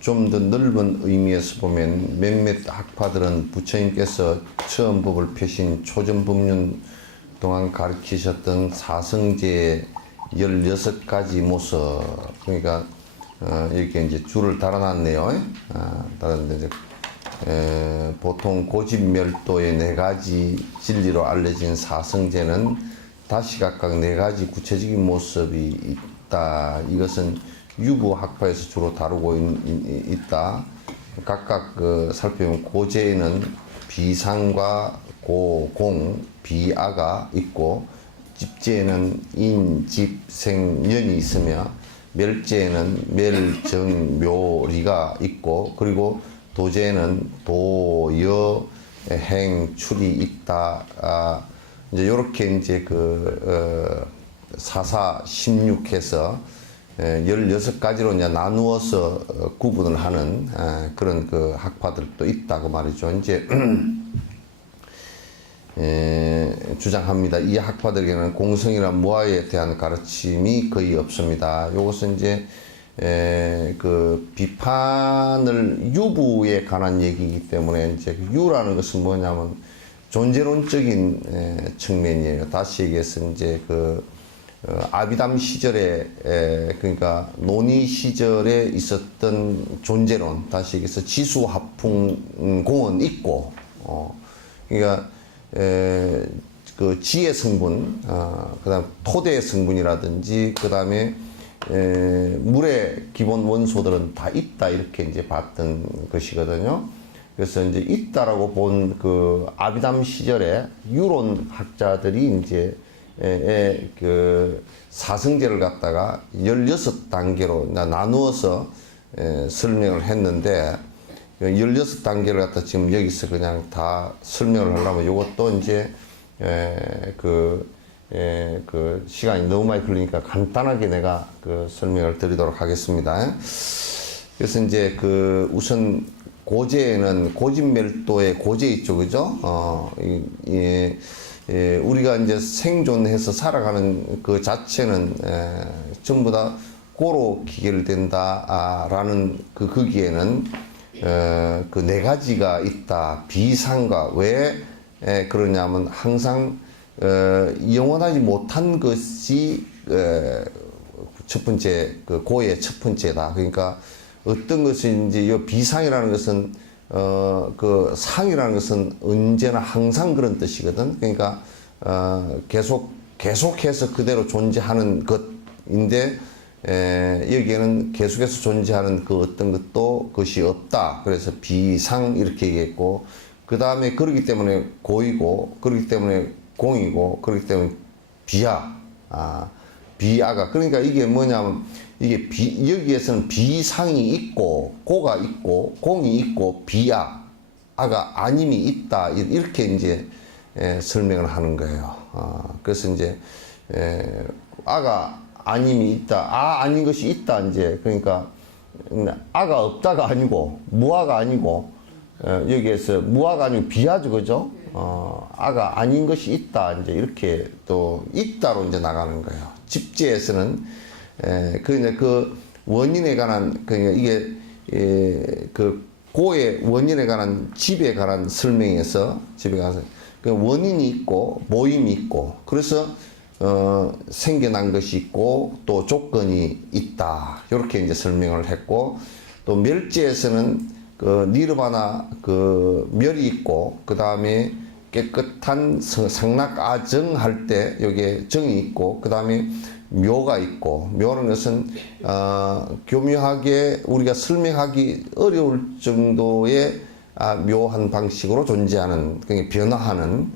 좀 더 넓은 의미에서 보면 몇몇 학파들은 부처님께서 처음 법을 펴신 초전법륜 동안 가르치셨던 사성제의 16가지 모습, 그러니까 이렇게 이제 줄을 달아놨네요. 달았는데 보통 고집멸도의 4가지 진리로 알려진 사성제는 다시 각각 4가지 구체적인 모습이 있다. 이것은 유부 학파에서 주로 다루고 있다. 각각 살펴보면 고제에는 비상과 공, 비아가 있고, 집제에는 인, 집, 생, 년이 있으며, 멸제에는 멸, 정, 묘, 리가 있고, 그리고 도제에는 도, 여, 행, 출이 있다. 이제 요렇게 이제 사사 16해서 16가지로 이제 나누어서 구분을 하는 그런 학파들도 있다고 말이죠. 이제 주장합니다. 이 학파들에게는 공성이나 무아에 대한 가르침이 거의 없습니다. 이것은 이제 비판을 유부에 관한 얘기이기 때문에 이제 유라는 것은 뭐냐면 존재론적인 측면이에요. 다시 얘기해서 이제 아비담 시절에 그러니까 논의 시절에 있었던 존재론, 다시 얘기해서 지수합풍공은 있고, 그러니까 지의 성분, 그다음 토대의 성분이라든지, 그다음에 물의 기본 원소들은 다 있다, 이렇게 이제 봤던 것이거든요. 그래서 이제 있다라고 본 아비담 시절에 유론 학자들이 이제 사성제를 갖다가 16단계로 나누어서 설명을 했는데, 16단계를 갖다 지금 여기서 그냥 다 설명을 하려면 이것도 이제 시간이 너무 많이 걸리니까 간단하게 내가 설명을 드리도록 하겠습니다. 그래서 이제 우선 고제에는 고집멸도의 고제 있죠, 그죠? 우리가 이제 생존해서 살아가는 그 자체는 전부 다 고로 기결된다라는 거기에는 4가지가 있다. 비상과 왜 그러냐면 항상 영원하지 못한 것이 첫 번째 고의 첫 번째다. 그러니까 어떤 것인지 이 비상이라는 것은 상이라는 것은 언제나 항상 그런 뜻이거든. 그러니까 계속해서 그대로 존재하는 것인데, 여기에는 계속해서 존재하는 어떤 것이 없다. 그래서 비상 이렇게 얘기했고, 그 다음에 그렇기 때문에 고이고, 그렇기 때문에 공이고, 그렇기 때문에 비아가. 그러니까 이게 뭐냐면, 여기에서는 비상이 있고, 고가 있고, 공이 있고, 아가 아님이 있다. 이렇게 이제 설명을 하는 거예요. 그래서 이제 아가 아님이 있다. 아닌 것이 있다. 이제 그러니까 아가 없다가 아니고 무아가 아니고, 여기에서 무아가 아니고 비아죠, 그죠? 아가 아닌 것이 있다. 이제 이렇게 또 있다로 이제 나가는 거예요. 집제에서는 원인에 관한, 그러니까 이게 고의 원인에 관한 집에 관한 설명에서 원인이 있고 모임이 있고, 그래서 생겨난 것이 있고 또 조건이 있다, 이렇게 이제 설명을 했고, 또 멸제에서는 니르바나 멸이 있고, 그 다음에 깨끗한 상락아정 할 때 여기에 정이 있고, 그 다음에 묘가 있고, 묘는 것은 교묘하게 우리가 설명하기 어려울 정도의 묘한 방식으로 존재하는, 그러니까 변화하는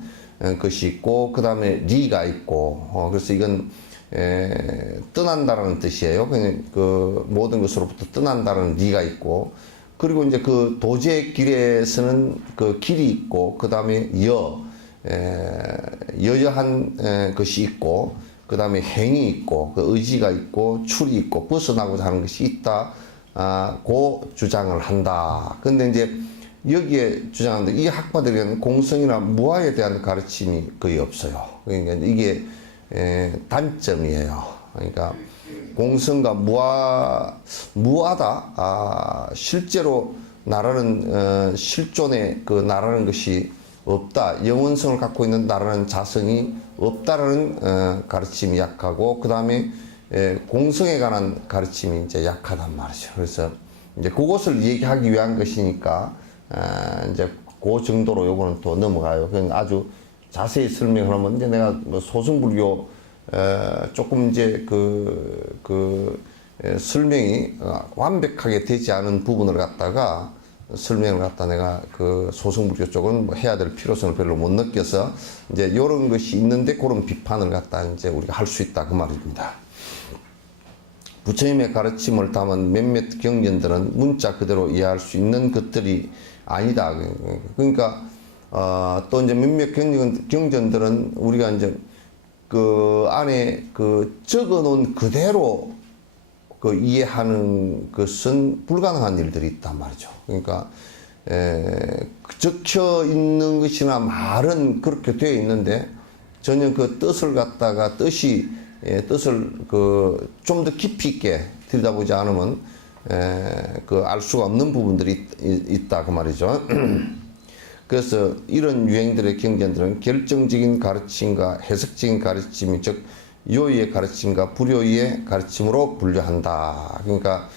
것이 있고, 그 다음에 리가 있고, 그래서 이건 떠난다라는 뜻이에요. 그냥 모든 것으로부터 떠난다는 리가 있고, 그리고 이제 도제의 길에서는 길이 있고, 그 다음에 여여한 것이 있고, 그 다음에 행이 있고, 의지가 있고, 출이 있고, 벗어나고자 하는 것이 있다, 고 주장을 한다. 근데 이제 여기에 주장하는데 이 학파들은 공성이나 무아에 대한 가르침이 거의 없어요. 그러니까 이게 단점이에요. 그러니까 공성과 무아다. 실제로 나라는 실존의 그 나라는 것이 없다. 영원성을 갖고 있는 나라는 자성이 없다라는 가르침이 약하고 그 다음에 공성에 관한 가르침이 이제 약하단 말이죠. 그래서 이제 그것을 얘기하기 위한 것이니까 이제 그 정도로 요거는 또 넘어가요. 그냥 아주 자세히 설명을 하면 이제 내가 뭐 소승불교 조금 이제 설명이 완벽하게 되지 않은 부분을 갖다가 설명을 갖다 내가 그 소승불교 쪽은 뭐 해야 될 필요성을 별로 못 느껴서 이제 이런 것이 있는데 그런 비판을 갖다 이제 우리가 할 수 있다 그 말입니다. 부처님의 가르침을 담은 몇몇 경전들은 문자 그대로 이해할 수 있는 것들이 아니다. 그러니까 또 이제 몇몇 경전들은 우리가 이제 그 안에 그 적어놓은 그대로 그 이해하는 것은 불가능한 일들이 있단 말이죠. 그러니까 적혀 있는 것이나 말은 그렇게 되어 있는데 전혀 그 뜻을 갖다가 뜻을 좀 더 깊이 있게 들여다보지 않으면 그 알 수가 없는 부분들이 있다 그 말이죠. 그래서 이런 유행들의 경전들은 결정적인 가르침과 해석적인 가르침, 즉 요의의 가르침과 불요의의 가르침으로 분류한다. 그러니까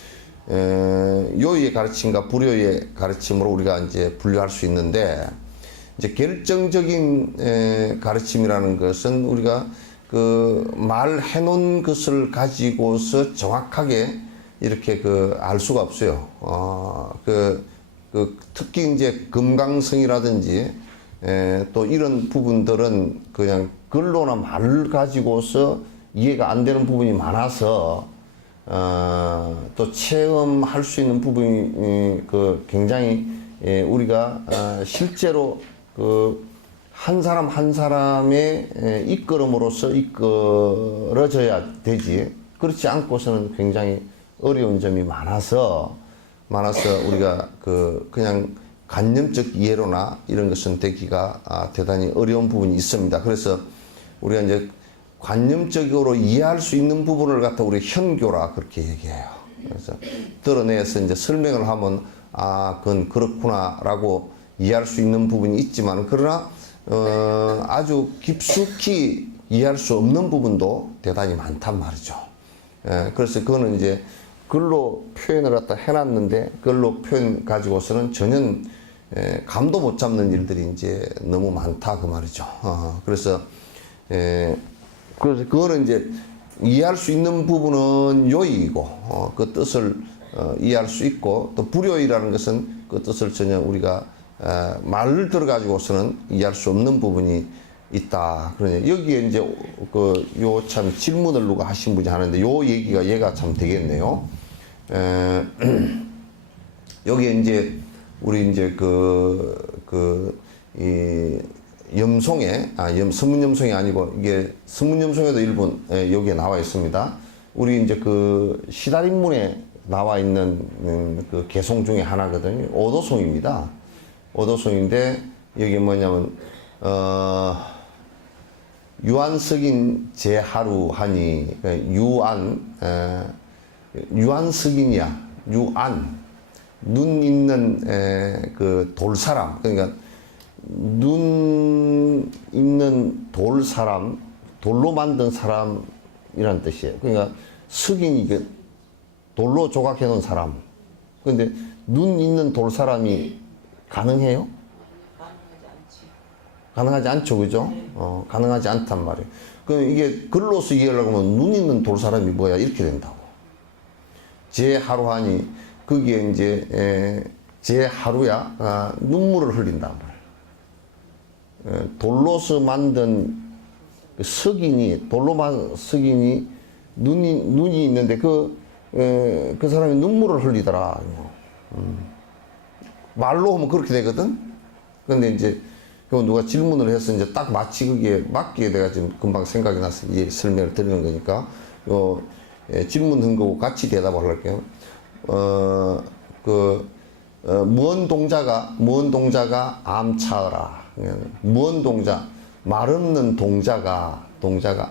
요의의 가르침과 불요의의 가르침으로 우리가 이제 분류할 수 있는데 이제 결정적인 가르침이라는 것은 우리가 그 말해 놓은 것을 가지고서 정확하게 이렇게 알 수가 없어요. 특히 이제 금강성이라든지 또 이런 부분들은 그냥 글로나 말을 가지고서 이해가 안 되는 부분이 많아서 또 체험할 수 있는 부분이 굉장히 우리가 실제로 한 사람 한 사람의 이끌음으로써 이끌어져야 되지 그렇지 않고서는 굉장히 어려운 점이 많아서 우리가 그냥 관념적 이해로나 이런 것은 되기가 대단히 어려운 부분이 있습니다. 그래서 우리가 이제 관념적으로 이해할 수 있는 부분을 갖다 우리 현교라 그렇게 얘기해요. 그래서 드러내서 이제 설명을 하면 그건 그렇구나라고 이해할 수 있는 부분이 있지만 그러나 아주 깊숙이 이해할 수 없는 부분도 대단히 많단 말이죠. 그래서 그거는 이제 글로 표현을 갖다 해놨는데 글로 표현 가지고서는 전혀 감도 못 잡는 일들이 이제 너무 많다 그 말이죠. 그래서 그거는 이제 이해할 수 있는 부분은 요의이고 그 뜻을 이해할 수 있고 또 불요의라는 것은 그 뜻을 전혀 우리가 말을 들어가지고서는 이해할 수 없는 부분이 있다. 그러냐. 여기에 이제 요 참 질문을 누가 하신 분이 하는데 요 얘가 참 되겠네요. 여기에 이제 우리 이제 이 염송에 서문염송이 아니고 이게 서문염송에도 일본 여기에 나와 있습니다. 우리 이제 시다림문에 나와 있는 그 개송 중에 하나거든요. 오도송입니다. 오도송인데 여기 뭐냐면 유안석인 제하루하니 유안석인이야. 눈 있는 그 돌사람, 그러니까 눈 있는 돌사람, 돌로 만든 사람이란 뜻이에요. 그러니까 석인이 돌로 조각해 놓은 사람. 그런데 눈 있는 돌사람이 가능해요? 가능하지 않죠, 그죠? 가능하지 않단 말이에요. 그럼 이게 글로서 이해하려고 하면 눈 있는 돌사람이 뭐야? 이렇게 된다고. 제 하루하니, 거기에 이제, 제 하루야, 눈물을 흘린단 말이에요. 돌로서 만든 석인이, 석인이 눈이 있는데 그 사람이 눈물을 흘리더라. 말로 하면 그렇게 되거든? 근데 이제, 누가 질문을 해서 이제 딱 마치 그게 맞게 내가 지금 금방 생각이 나서 이 설명을 드리는 거니까, 질문한 거고 같이 대답을 할게요. 무언 동자가 암차어라. 무언 동자, 말 없는 동자가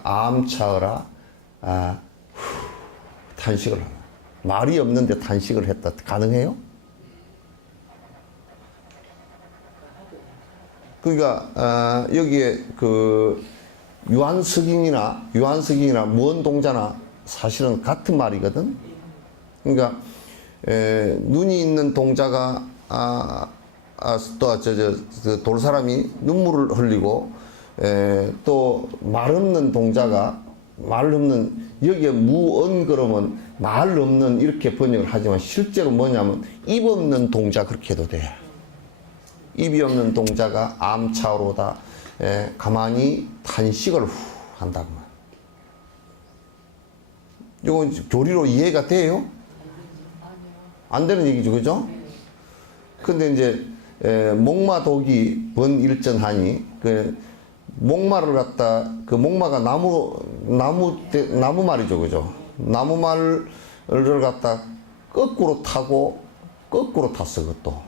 암차어라. 탄식을 하라. 말이 없는데 탄식을 했다. 가능해요? 그러니까 여기에 그 유한석인이나 무언 동자나 사실은 같은 말이거든. 그러니까 눈이 있는 동자가 또 그 돌사람이 눈물을 흘리고 또 말 없는 동자가 말 없는 여기에 무언 그러면 말 없는 이렇게 번역을 하지만 실제로 뭐냐면 입 없는 동자 그렇게 해도 돼. 입이 없는 동자가 암차오로다. 가만히 탄식을 한다고. 이거 교리로 이해가 돼요? 안 되는 얘기죠, 그죠? 근데 이제 목마독이 번일전하니 그 목마를 갖다 그 목마가 나무 말이죠, 그죠? 나무 말을 갖다 거꾸로 타고 거꾸로 탔어, 그것도.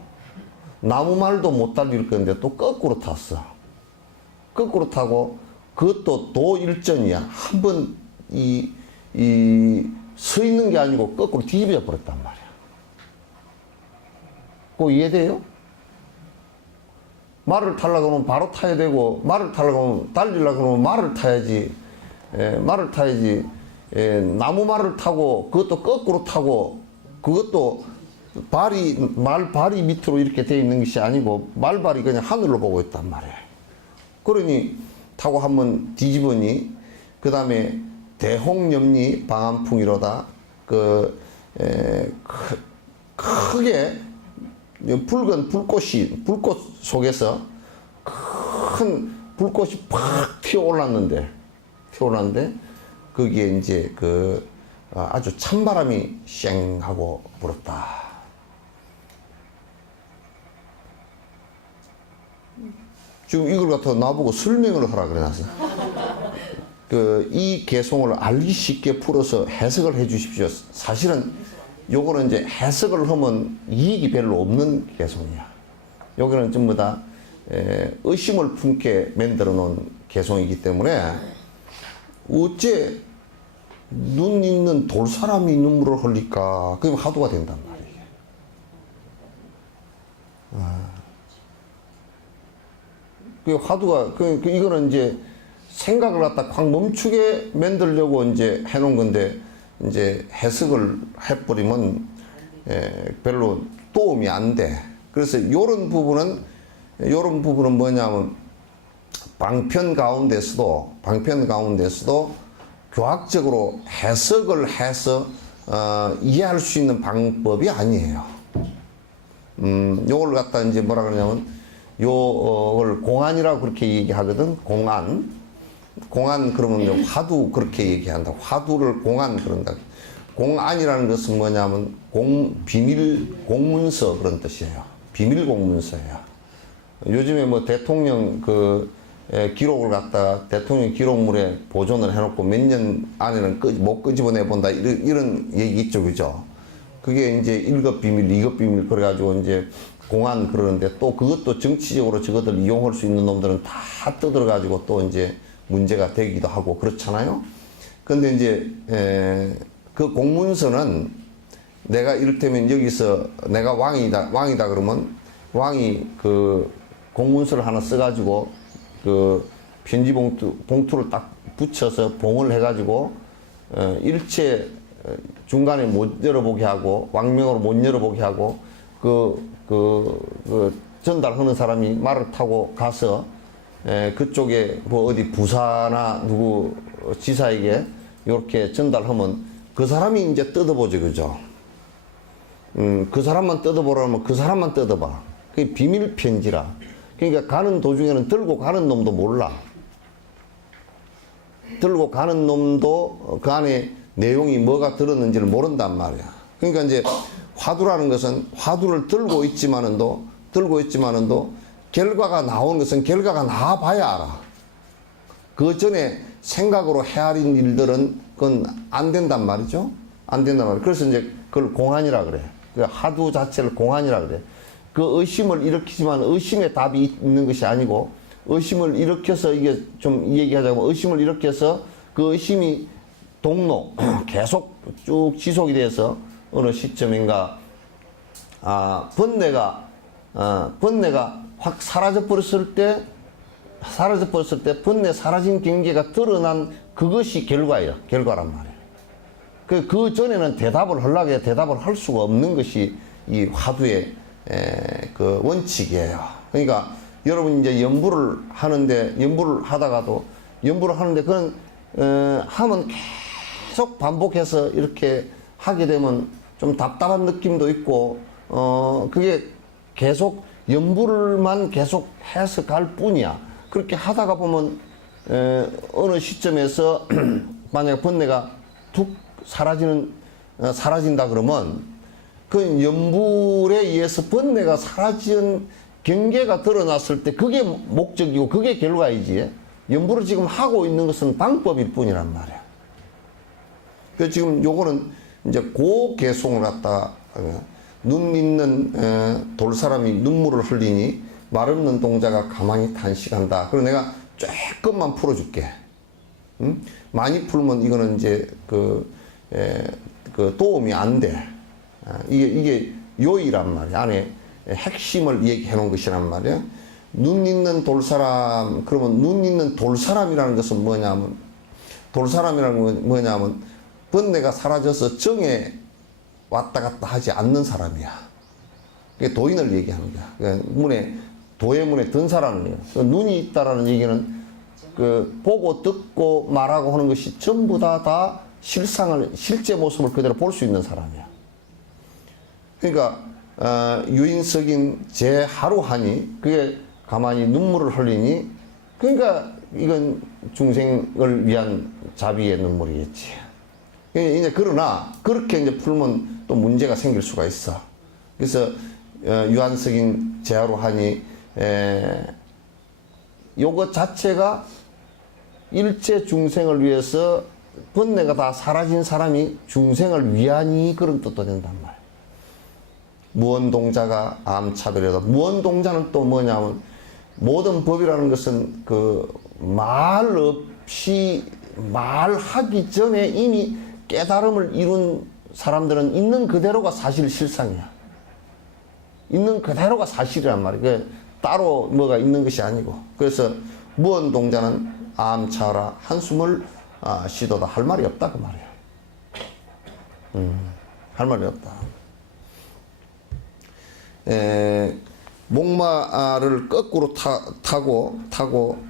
나무 말도 못 달릴 건데 또 거꾸로 탔어. 거꾸로 타고 그것도 도일전이야. 한번 서 있는 게 아니고 거꾸로 뒤집어 버렸단 말이야. 그거 이해돼요? 말을 타려고 하면 바로 타야 되고, 말을 타려고 하면 달리려고 하면 말을 타야지. 말을 타야지. 나무 말을 타고, 그것도 거꾸로 타고, 그것도 말발이 밑으로 이렇게 되어 있는 것이 아니고, 말발이 그냥 하늘로 보고 있단 말이야. 그러니, 타고 한번 뒤집으니, 그 다음에 대홍염리 방한풍이로다. 크게, 붉은 불꽃 속에서 큰 불꽃이 팍 튀어올랐는데, 거기에 이제 아주 찬바람이 쌩 하고 불었다. 지금 이걸 갖다 나보고 설명을 하라 그래놨어. 이 개송을 알기 쉽게 풀어서 해석을 해 주십시오. 사실은 요거는 이제 해석을 하면 이익이 별로 없는 개송이야. 여기는 전부 다 의심을 품게 만들어 놓은 개송이기 때문에 어째 눈 있는 돌사람이 눈물을 흘릴까? 그럼 화두가 된단 말이에요. 그 화두가 이거는 이제 생각을 갖다 확 멈추게 만들려고 이제 해놓은 건데 이제 해석을 해버리면 별로 도움이 안 돼. 그래서 요런 부분은 뭐냐면 방편 가운데서도 교학적으로 해석을 해서 이해할 수 있는 방법이 아니에요. 요걸 갖다 이제 뭐라 그러냐면 요걸 공안이라고 그렇게 얘기하거든. 공안 그러면 화두 그렇게 얘기한다. 화두를 공안 그런다. 공안이라는 것은 뭐냐면 비밀 공문서 그런 뜻이에요. 비밀 공문서예요. 요즘에 뭐 대통령 기록을 갖다가 대통령 기록물에 보존을 해놓고 몇 년 안에는 못 끄집어내 본다 이런 얘기 있죠, 그죠? 그게 이제 1급 비밀, 2급 비밀 그래가지고 이제 공안 그러는데 또 그것도 정치적으로 저것들 이용할 수 있는 놈들은 다 떠들어가지고 또 이제 문제가 되기도 하고 그렇잖아요. 근데 이제 그 공문서는 내가 이를테면 여기서 내가 왕이다 그러면 왕이 그 공문서를 하나 써가지고 그 편지 봉투를 딱 붙여서 봉을 해가지고 일체 중간에 못 열어보게 하고 왕명으로 못 열어보게 하고 전달하는 사람이 말을 타고 가서 그쪽에 뭐 어디 부사나 누구 지사에게 이렇게 전달하면 그 사람이 이제 뜯어보죠, 그죠? 그 사람만 뜯어보라면 그 사람만 뜯어봐. 그게 비밀 편지라. 그러니까 가는 도중에는 들고 가는 놈도 몰라. 들고 가는 놈도 그 안에 내용이 뭐가 들었는지를 모른단 말이야. 그러니까 이제 화두라는 것은 화두를 들고 있지만은도 결과가 나오는 것은 결과가 나와봐야 알아. 그 전에 생각으로 헤아린 일들은 그건 안 된단 말이죠. 안 된단 말이야. 그래서 이제 그걸 공안이라 그래. 그 화두 자체를 공안이라 그래. 그 의심을 일으키지만 의심의 답이 있는 것이 아니고 의심을 일으켜서 이게 좀 얘기하자면 의심을 일으켜서 그 의심이 동로 계속 쭉 지속이 돼서 어느 시점인가 번뇌가 확 사라져 버렸을 때 번뇌 사라진 경계가 드러난 그것이 결과란 말이에요. 그 전에는 대답을 하려고 해도 대답을 할 수가 없는 것이 이 화두의 그 원칙이에요. 그러니까 여러분 이제 연부를 하다가도 그건 하면 계속 반복해서 이렇게 하게 되면 좀 답답한 느낌도 있고 그게 계속 연부를만 계속 해서 갈 뿐이야. 그렇게 하다가 보면 어느 시점에서 만약 번뇌가 툭 사라진다 그러면 그 연불에 의해서 번뇌가 사라진 경계가 드러났을 때 그게 목적이고 그게 결과이지. 연불을 지금 하고 있는 것은 방법일 뿐이란 말이야. 그래서 지금 요거는 이제 고개송을 갖다가 눈 있는 돌사람이 눈물을 흘리니 말 없는 동자가 가만히 탄식한다. 그리고 내가 조금만 풀어줄게. 응? 많이 풀면 이거는 이제 그 도움이 안 돼. 이게 요이란 말이야. 안에 핵심을 얘기해 놓은 것이란 말이야. 눈 있는 돌사람, 그러면 눈 있는 돌사람이라는 것은 뭐냐면, 번뇌가 사라져서 정에 왔다 갔다 하지 않는 사람이야. 그게 도인을 얘기하는 거야. 그러니까 도의 문에 든 사람이에요. 눈이 있다라는 얘기는 그 보고 듣고 말하고 하는 것이 전부 다 실제 모습을 그대로 볼 수 있는 사람이야. 그러니까 유인석인 제 하루하니 그게 가만히 눈물을 흘리니 그러니까 이건 중생을 위한 자비의 눈물이겠지. 이제 그러나 그렇게 이제 풀면 또 문제가 생길 수가 있어. 그래서 유한석인 제 하루하니 요것 자체가 일체 중생을 위해서 번뇌가 다 사라진 사람이 중생을 위하니 그런 뜻도 된단 말이야. 무언동자가 암차별이다. 무언동자는 또 뭐냐면 모든 법이라는 것은 그 말 없이 말하기 전에 이미 깨달음을 이룬 사람들은 있는 그대로가 사실 실상이야. 있는 그대로가 사실이란 말이야. 그 따로 뭐가 있는 것이 아니고. 그래서 무언동자는 암차라 한숨을 쉬도다 할 말이 없다 그 말이야. 할 말이 없다. 목마를 거꾸로 타고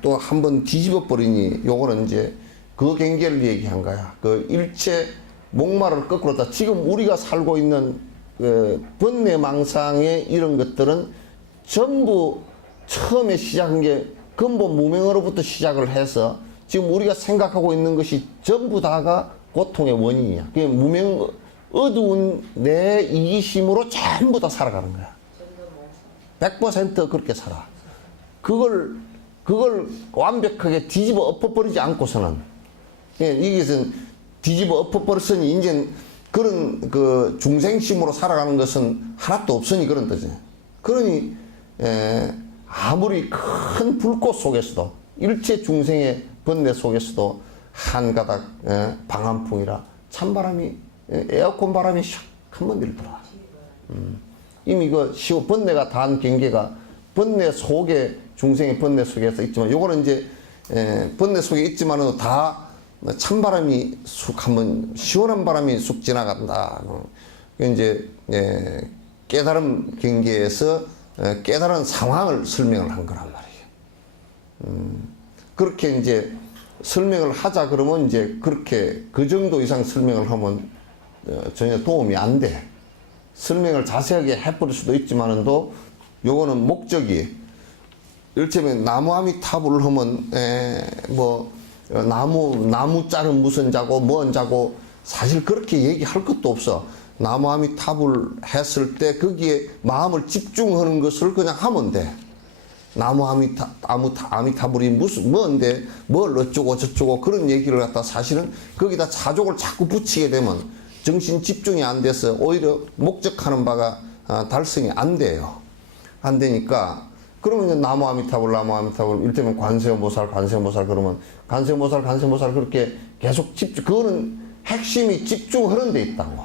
또 한번 뒤집어 버리니 요거는 이제 그 경계를 얘기한 거야. 그 일체 목마를 거꾸로 타. 지금 우리가 살고 있는 번뇌망상의 이런 것들은 전부 처음에 시작한 게 근본 무명으로부터 시작을 해서 지금 우리가 생각하고 있는 것이 전부 다가 고통의 원인이야. 그게 무명, 어두운 내 이기심으로 전부 다 살아가는 거야. 100% 그렇게 살아. 그걸 완벽하게 뒤집어 엎어버리지 않고서는, 이것은 뒤집어 엎어버렸으니 이제 그런 그 중생심으로 살아가는 것은 하나도 없으니 그런 뜻이에요. 그러니, 아무리 큰 불꽃 속에서도, 일체 중생의 번뇌 속에서도 한 가닥 방한풍이라 찬바람이, 에어컨 바람이 샥 한 번 들더라. 이미 그 번뇌가 단 경계가 번뇌 속에, 중생의 번뇌 속에서 있지만, 요거는 이제 번뇌 속에 있지만은 다 찬바람이 한번 시원한 바람이 쑥 지나간다. 이제 깨달음 경계에서 깨달은 상황을 설명을 한 거란 말이에요. 그렇게 이제 설명을 하자 그러면 이제 그렇게 그 정도 이상 설명을 하면 전혀 도움이 안 돼. 설명을 자세하게 해버릴 수도 있지만은도 요거는 목적이 일체면 나무아미타불을 하면 나무 자는 무슨 자고 뭔 자고 사실 그렇게 얘기할 것도 없어. 나무아미타불 했을 때 거기에 마음을 집중하는 것을 그냥 하면 돼. 아미타불이 무슨 뭔데 뭘 어쩌고 저쩌고 그런 얘기를 갖다 사실은 거기다 자족을 자꾸 붙이게 되면 정신 집중이 안 돼서 오히려 목적하는 바가 달성이 안 돼요. 안 되니까 그러면 이제 나무 아미타불 이를테면 관세음보살 그러면 관세음보살 그렇게 계속 집중, 그거는 핵심이 집중하는 데 있다고.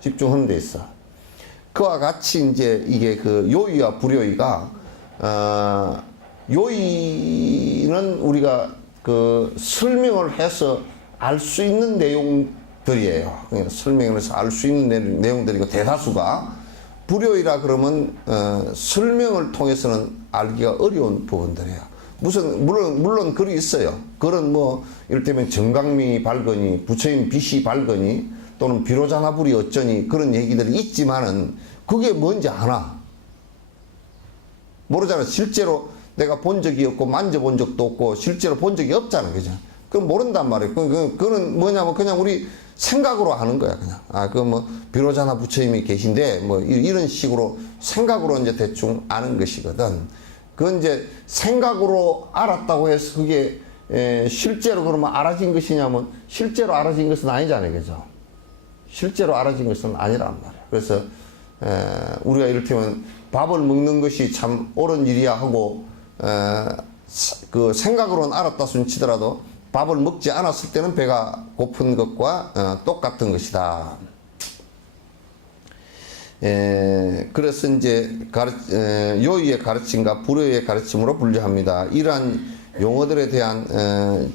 집중하는 데 있어. 그와 같이 이제 이게 그 요의와 불요의가, 요의는 우리가 그 설명을 해서 알 수 있는 내용들이에요. 그러니까 설명을 해서 알 수 있는 내용들이고, 대다수가. 불요이라 그러면 설명을 통해서는 알기가 어려운 부분들이에요. 물론 글이 있어요. 글은 뭐 이를테면 정강명이 밝으니, 부처님 빛이 밝으니, 또는 비로자나불이 어쩌니, 그런 얘기들이 있지만은 그게 뭔지 아나? 모르잖아. 실제로 내가 본 적이 없고 만져본 적도 없고 실제로 본 적이 없잖아. 그죠? 그건 모른단 말이에요. 그거는 뭐냐면 그냥 우리 생각으로 하는 거야. 그냥. 그 뭐 비로자나 부처님이 계신데 뭐 이런 식으로 생각으로 이제 대충 아는 것이거든. 그건 이제 생각으로 알았다고 해서 그게 실제로 그러면 알아진 것이냐면 실제로 알아진 것은 아니잖아요. 그죠? 실제로 알아진 것은 아니란 말이야. 그래서 우리가 이를테면 밥을 먹는 것이 참 옳은 일이야 하고 그 생각으로는 알았다 순치더라도 밥을 먹지 않았을 때는 배가 고픈 것과 똑같은 것이다. 그래서 이제 요의의 가르침과 불요의 가르침으로 분류합니다. 이러한 용어들에 대한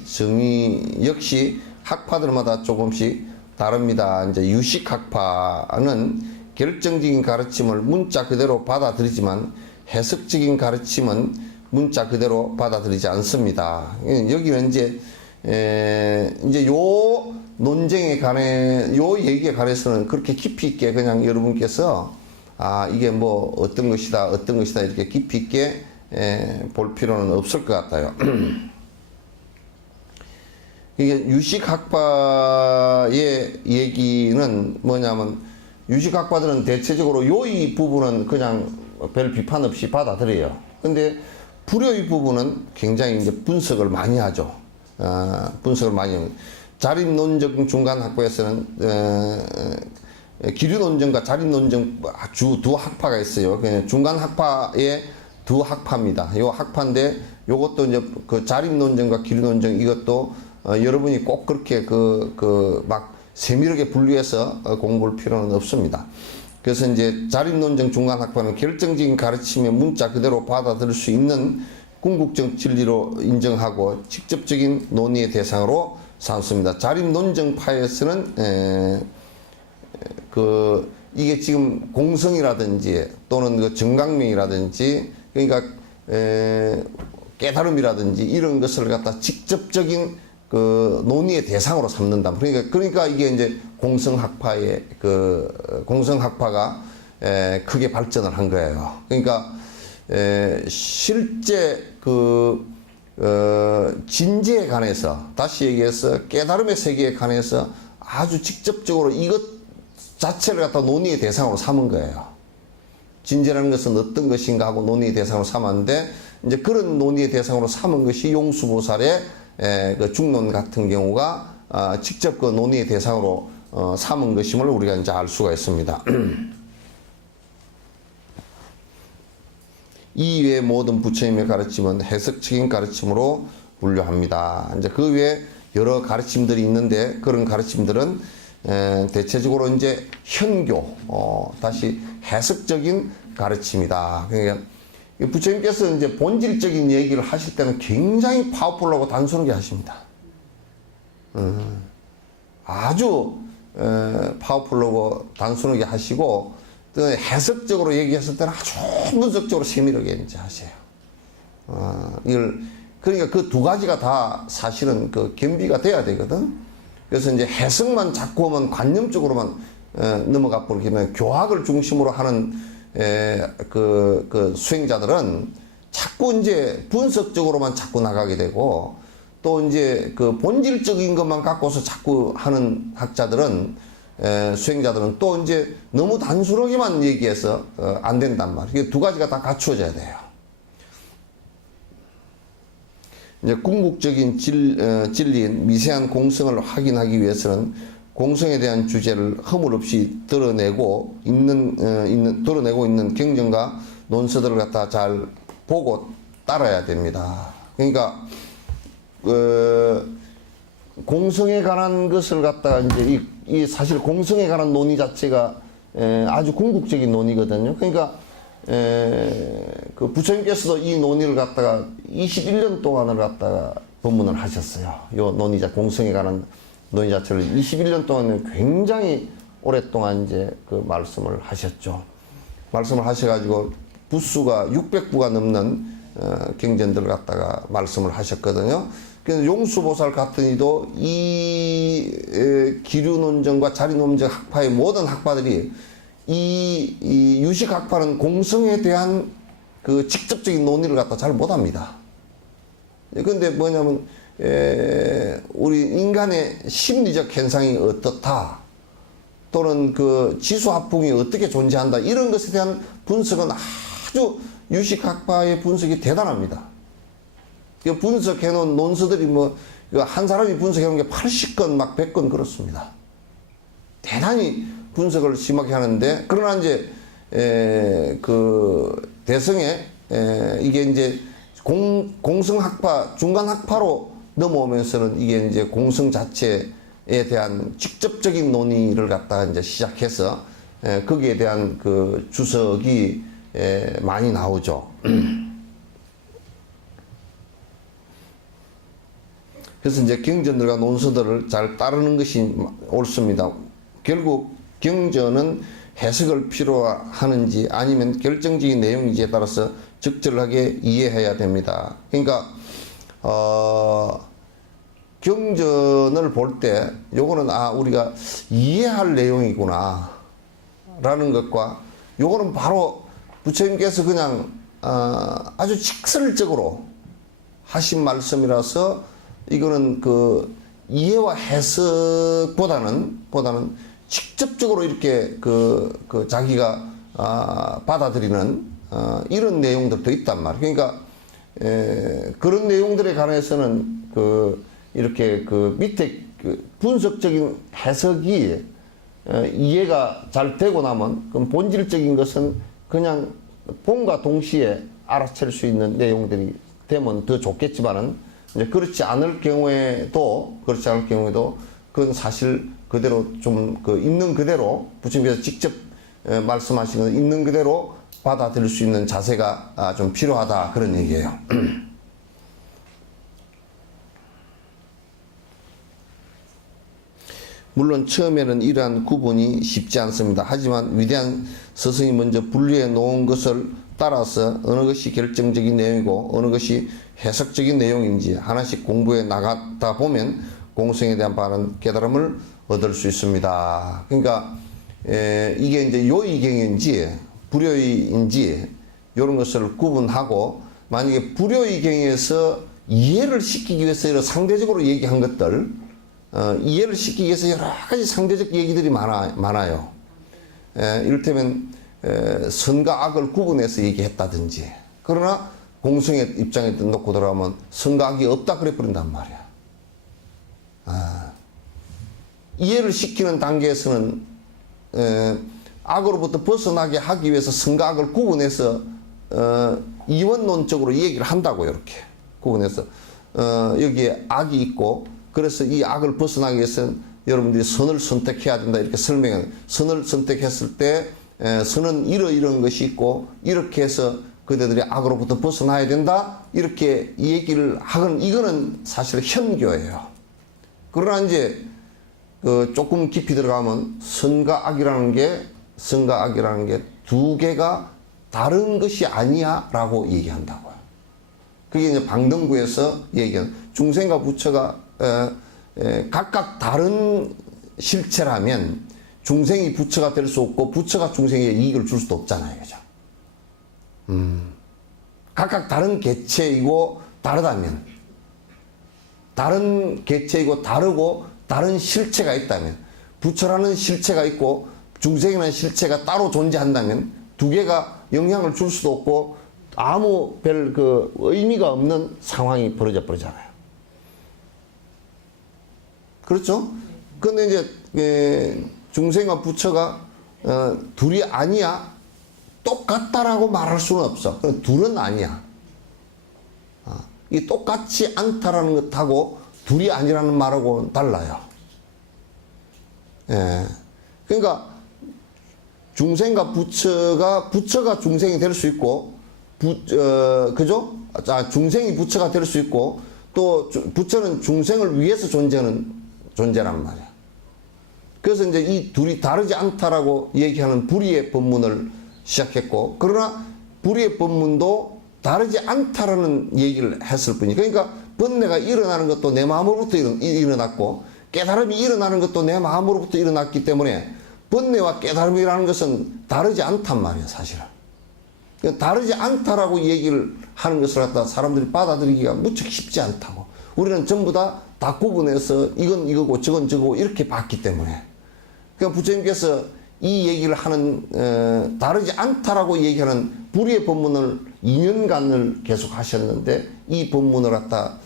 정의 역시 학파들마다 조금씩 다릅니다. 이제 유식학파는 결정적인 가르침을 문자 그대로 받아들이지만 해석적인 가르침은 문자 그대로 받아들이지 않습니다. 여기는 이제 요 논쟁에 관해, 요 얘기에 관해서는 그렇게 깊이 있게 그냥 여러분께서 이게 뭐 어떤 것이다 이렇게 깊이 있게 볼 필요는 없을 것 같아요. 이게 유식학파의 얘기는 뭐냐면, 유식학파들은 대체적으로 요의 부분은 그냥 별 비판 없이 받아들여요. 근데 불요의 부분은 굉장히 이제 분석을 많이 하죠. 분석을 많이 합니다. 자립논정 중간학파에서는 기류논정과 자립논정 두 학파가 있어요. 중간학파의 두 학파입니다. 요 학파인데 요것도 이제 그 자립논정과 기류논정 이것도 여러분이 꼭 그렇게 막 세밀하게 분류해서 공부할 필요는 없습니다. 그래서 이제 자립논정 중간학파는 결정적인 가르침의 문자 그대로 받아들일 수 있는 궁극적 진리로 인정하고 직접적인 논의의 대상으로 삼습니다. 자립논정파에서는 이게 지금 공성이라든지 또는 그 정강명이라든지 그러니까 깨달음이라든지 이런 것을 갖다 직접적인 그 논의의 대상으로 삼는다. 그러니까 이게 이제 공성학파의 공성학파가 크게 발전을 한 거예요. 그러니까 실제 진지에 관해서, 다시 얘기해서 깨달음의 세계에 관해서 아주 직접적으로 이것 자체를 갖다 논의의 대상으로 삼은 거예요. 진지라는 것은 어떤 것인가 하고 논의의 대상으로 삼았는데, 이제 그런 논의의 대상으로 삼은 것이 용수보살의 그 중론 같은 경우가 직접 그 논의의 대상으로 삼은 것임을 우리가 이제 알 수가 있습니다. 이외의 모든 부처님의 가르침은 해석적인 가르침으로 분류합니다. 이제 그 외에 여러 가르침들이 있는데, 그런 가르침들은 대체적으로 이제 현교, 다시 해석적인 가르침이다. 그러니까 부처님께서 이제 본질적인 얘기를 하실 때는 굉장히 파워풀하고 단순하게 하십니다. 아주 파워풀하고 단순하게 하시고, 또 해석적으로 얘기했을 때는 아주 분석적으로 세밀하게 이제 하세요. 그러니까 그 두 가지가 다 사실은 그 겸비가 돼야 되거든. 그래서 이제 해석만 자꾸 하면 관념적으로만 넘어가 버리면, 교학을 중심으로 하는 그 수행자들은 자꾸 이제 분석적으로만 자꾸 나가게 되고, 또 이제 그 본질적인 것만 갖고서 자꾸 하는 학자들은 수행자들은 또 이제 너무 단순하게만 얘기해서 안 된단 말이에요. 두 가지가 다 갖추어져야 돼요. 이제 궁극적인 진리인 미세한 공성을 확인하기 위해서는 공성에 대한 주제를 허물 없이 드러내고 있는 경전과 논서들을 갖다 잘 보고 따라야 됩니다. 그러니까 공성에 관한 것을 갖다가 이제 이 사실 공성에 관한 논의 자체가 아주 궁극적인 논의거든요. 그러니까 그 부처님께서도 이 논의를 갖다가 21년 동안을 갖다가 법문을 하셨어요. 요 논의자 공성에 관한 논의 자체를 21년 동안 굉장히 오랫동안 이제 그 말씀을 하셨죠. 말씀을 하셔가지고 부수가 600부가 넘는 경전들을 갖다가 말씀을 하셨거든요. 그래서 용수보살 같은 이도 이 기류논증과 자리논증 학파의 모든 학파들이 이 유식학파는 공성에 대한 그 직접적인 논의를 갖다 잘 못합니다. 그런데 뭐냐면 우리 인간의 심리적 현상이 어떻다, 또는 그 지수합풍이 어떻게 존재한다, 이런 것에 대한 분석은 아주 유식학파의 분석이 대단합니다. 분석해놓은 논서들이 뭐 한 사람이 분석해놓은 게 80건 막 100건 그렇습니다. 대단히 분석을 심하게 하는데, 그러나 이제 그 대성에 이게 이제 공성학파, 중간학파로 넘어오면서는 이게 이제 공성 자체에 대한 직접적인 논의를 갖다가 이제 시작해서 거기에 대한 그 주석이 많이 나오죠. 그래서 이제 경전들과 논서들을 잘 따르는 것이 옳습니다. 결국 경전은 해석을 필요하는지 아니면 결정적인 내용인지에 따라서 적절하게 이해해야 됩니다. 그러니까 경전을 볼 때 요거는 우리가 이해할 내용이구나 라는 것과, 요거는 바로 부처님께서 그냥 아주 직설적으로 하신 말씀이라서 이거는 그 이해와 해석보다는 직접적으로 이렇게 그 자기가 받아들이는 이런 내용들도 있단 말이에요. 그러니까 그런 내용들에 관해서는 이렇게 밑에 분석적인 해석이 이해가 잘 되고 나면, 그럼 본질적인 것은 그냥 본과 동시에 알아챌 수 있는 내용들이 되면 더 좋겠지만은, 이제 그렇지 않을 경우에도 그건 사실 그대로 좀 있는 그대로 부처님께서 직접 말씀하시는 있는 그대로 받아들일 수 있는 자세가 좀 필요하다, 그런 얘기예요. 물론 처음에는 이러한 구분이 쉽지 않습니다. 하지만 위대한 스승이 먼저 분류해 놓은 것을 따라서 어느 것이 결정적인 내용이고 어느 것이 해석적인 내용인지 하나씩 공부해 나가다 보면 공성에 대한 바른 깨달음을 얻을 수 있습니다. 그러니까 이게 이제 요의경인지 불요의인지 이런 것을 구분하고, 만약에 불요의경에서 이해를 시키기 위해서 이런 상대적으로 얘기한 것들, 이해를 시키기 위해서 여러 가지 상대적 얘기들이 많아요. 이를테면 선과 악을 구분해서 얘기했다든지, 그러나 공성의 입장에 놓고 들어가면 선과 악이 없다 그래 버린단 말이야. 이해를 시키는 단계에서는 악으로부터 벗어나게 하기 위해서 선과 악을 구분해서 이원론적으로 얘기를 한다고, 이렇게 구분해서 여기에 악이 있고, 그래서 이 악을 벗어나기 위해서는 여러분들이 선을 선택해야 된다, 이렇게 설명해요. 선을 선택했을 때 선은 이런 것이 있고, 이렇게 해서 그대들이 악으로부터 벗어나야 된다, 이렇게 얘기를 하건, 이거는 사실 현교예요. 그러나 이제 조금 깊이 들어가면 선과 악이라는 게 두 개가 다른 것이 아니야 라고 얘기한다고요. 그게 이제 방등구에서 얘기한 중생과 부처가 각각 다른 실체라면 중생이 부처가 될 수 없고 부처가 중생에게 이익을 줄 수도 없잖아요. 그죠? 각각 다른 개체이고 다르다면, 다른 개체이고 다르고 다른 실체가 있다면, 부처라는 실체가 있고 중생이라는 실체가 따로 존재한다면 두 개가 영향을 줄 수도 없고 아무 별 의미가 없는 상황이 벌어져 버리잖아요. 그렇죠? 근데 이제 중생과 부처가 둘이 아니야, 똑같다라고 말할 수는 없어. 둘은 아니야. 이 똑같지 않다라는 것하고 둘이 아니라는 말하고 달라요. 예. 그러니까 중생과 부처가 중생이 될 수 있고, 그죠? 중생이 부처가 될 수 있고, 또 부처는 중생을 위해서 존재하는 존재란 말이야. 그래서 이제 이 둘이 다르지 않다라고 얘기하는 불의의 법문을 시작했고, 그러나 불의의 법문도 다르지 않다라는 얘기를 했을 뿐이야. 그러니까 번뇌가 일어나는 것도 내 마음으로부터 일어났고, 깨달음이 일어나는 것도 내 마음으로부터 일어났기 때문에 번뇌와 깨달음이라는 것은 다르지 않단 말이야, 사실은. 다르지 않다라고 얘기를 하는 것을 갖다 사람들이 받아들이기가 무척 쉽지 않다고. 우리는 전부 다 구분해서 이건 이거고 저건 저거고 이렇게 봤기 때문에. 그러니까 부처님께서 이 얘기를 하는, 다르지 않다라고 얘기하는 불의의 법문을 2년간을 계속 하셨는데, 이 법문을 갖다,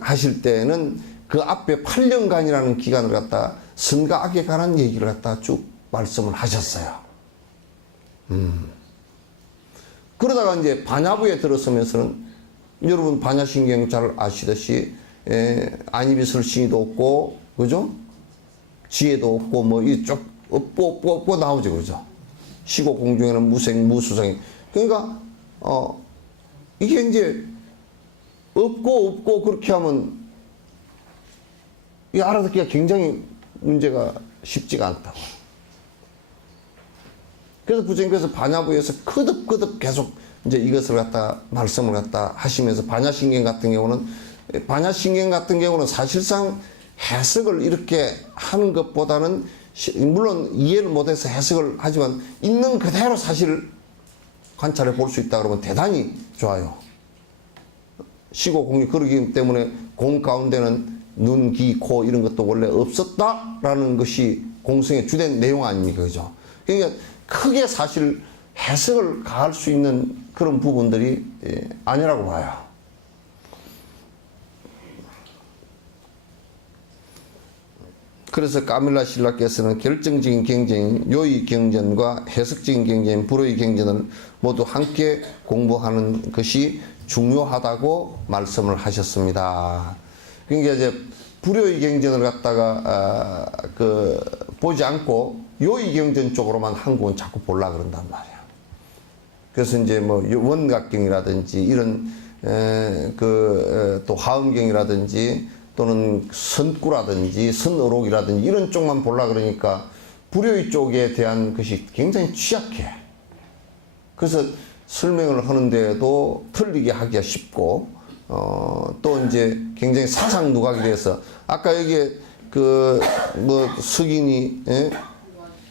하실 때는 그 앞에 8년간이라는 기간을 갖다 선과 악에 관한 얘기를 갖다 쭉 말씀을 하셨어요. 그러다가 이제 반야부에 들어서면서는 여러분 반야신경 잘 아시듯이 안이비설신이도 없고, 그죠? 지혜도 없고, 뭐 이쪽 없고 나오죠, 그죠? 시고 공중에는 무생 무수생. 그러니까 이게 이제 없고 그렇게 하면 이 알아듣기가 굉장히 문제가 쉽지가 않다고. 그래서 부처님께서 반야부에서 거듭 계속 이제 이것을 갖다 말씀을 갖다 하시면서 반야신경 같은 경우는 사실상 해석을 이렇게 하는 것보다는 물론 이해를 못해서 해석을 하지만 있는 그대로 사실 관찰해 볼 수 있다 그러면 대단히 좋아요. 시고 공이 그러기 때문에 공 가운데는 눈, 귀, 코 이런 것도 원래 없었다라는 것이 공성의 주된 내용 아닙니까? 그죠? 그러니까 크게 사실 해석을 가할 수 있는 그런 부분들이 아니라고 봐요. 그래서 까밀라 신라께서는 결정적인 경쟁인 요의 경전과 해석적인 경전인 불의 경전을 모두 함께 공부하는 것이 중요하다고 말씀을 하셨습니다. 그러니까 이제 불의 경전을 갖다가 보지 않고 요의 경전 쪽으로만 한국은 자꾸 보려고 그런단 말이야. 그래서 이제 뭐 원각경이라든지 이런 또 화엄경이라든지 또는 선구라든지 선어록이라든지 이런 쪽만 보려고 그러니까 불의 쪽에 대한 것이 굉장히 취약해. 그래서 설명을 하는데도 틀리게 하기가 쉽고 또 이제 굉장히 사상 누각이 돼서 아까 여기에 뭐 석인이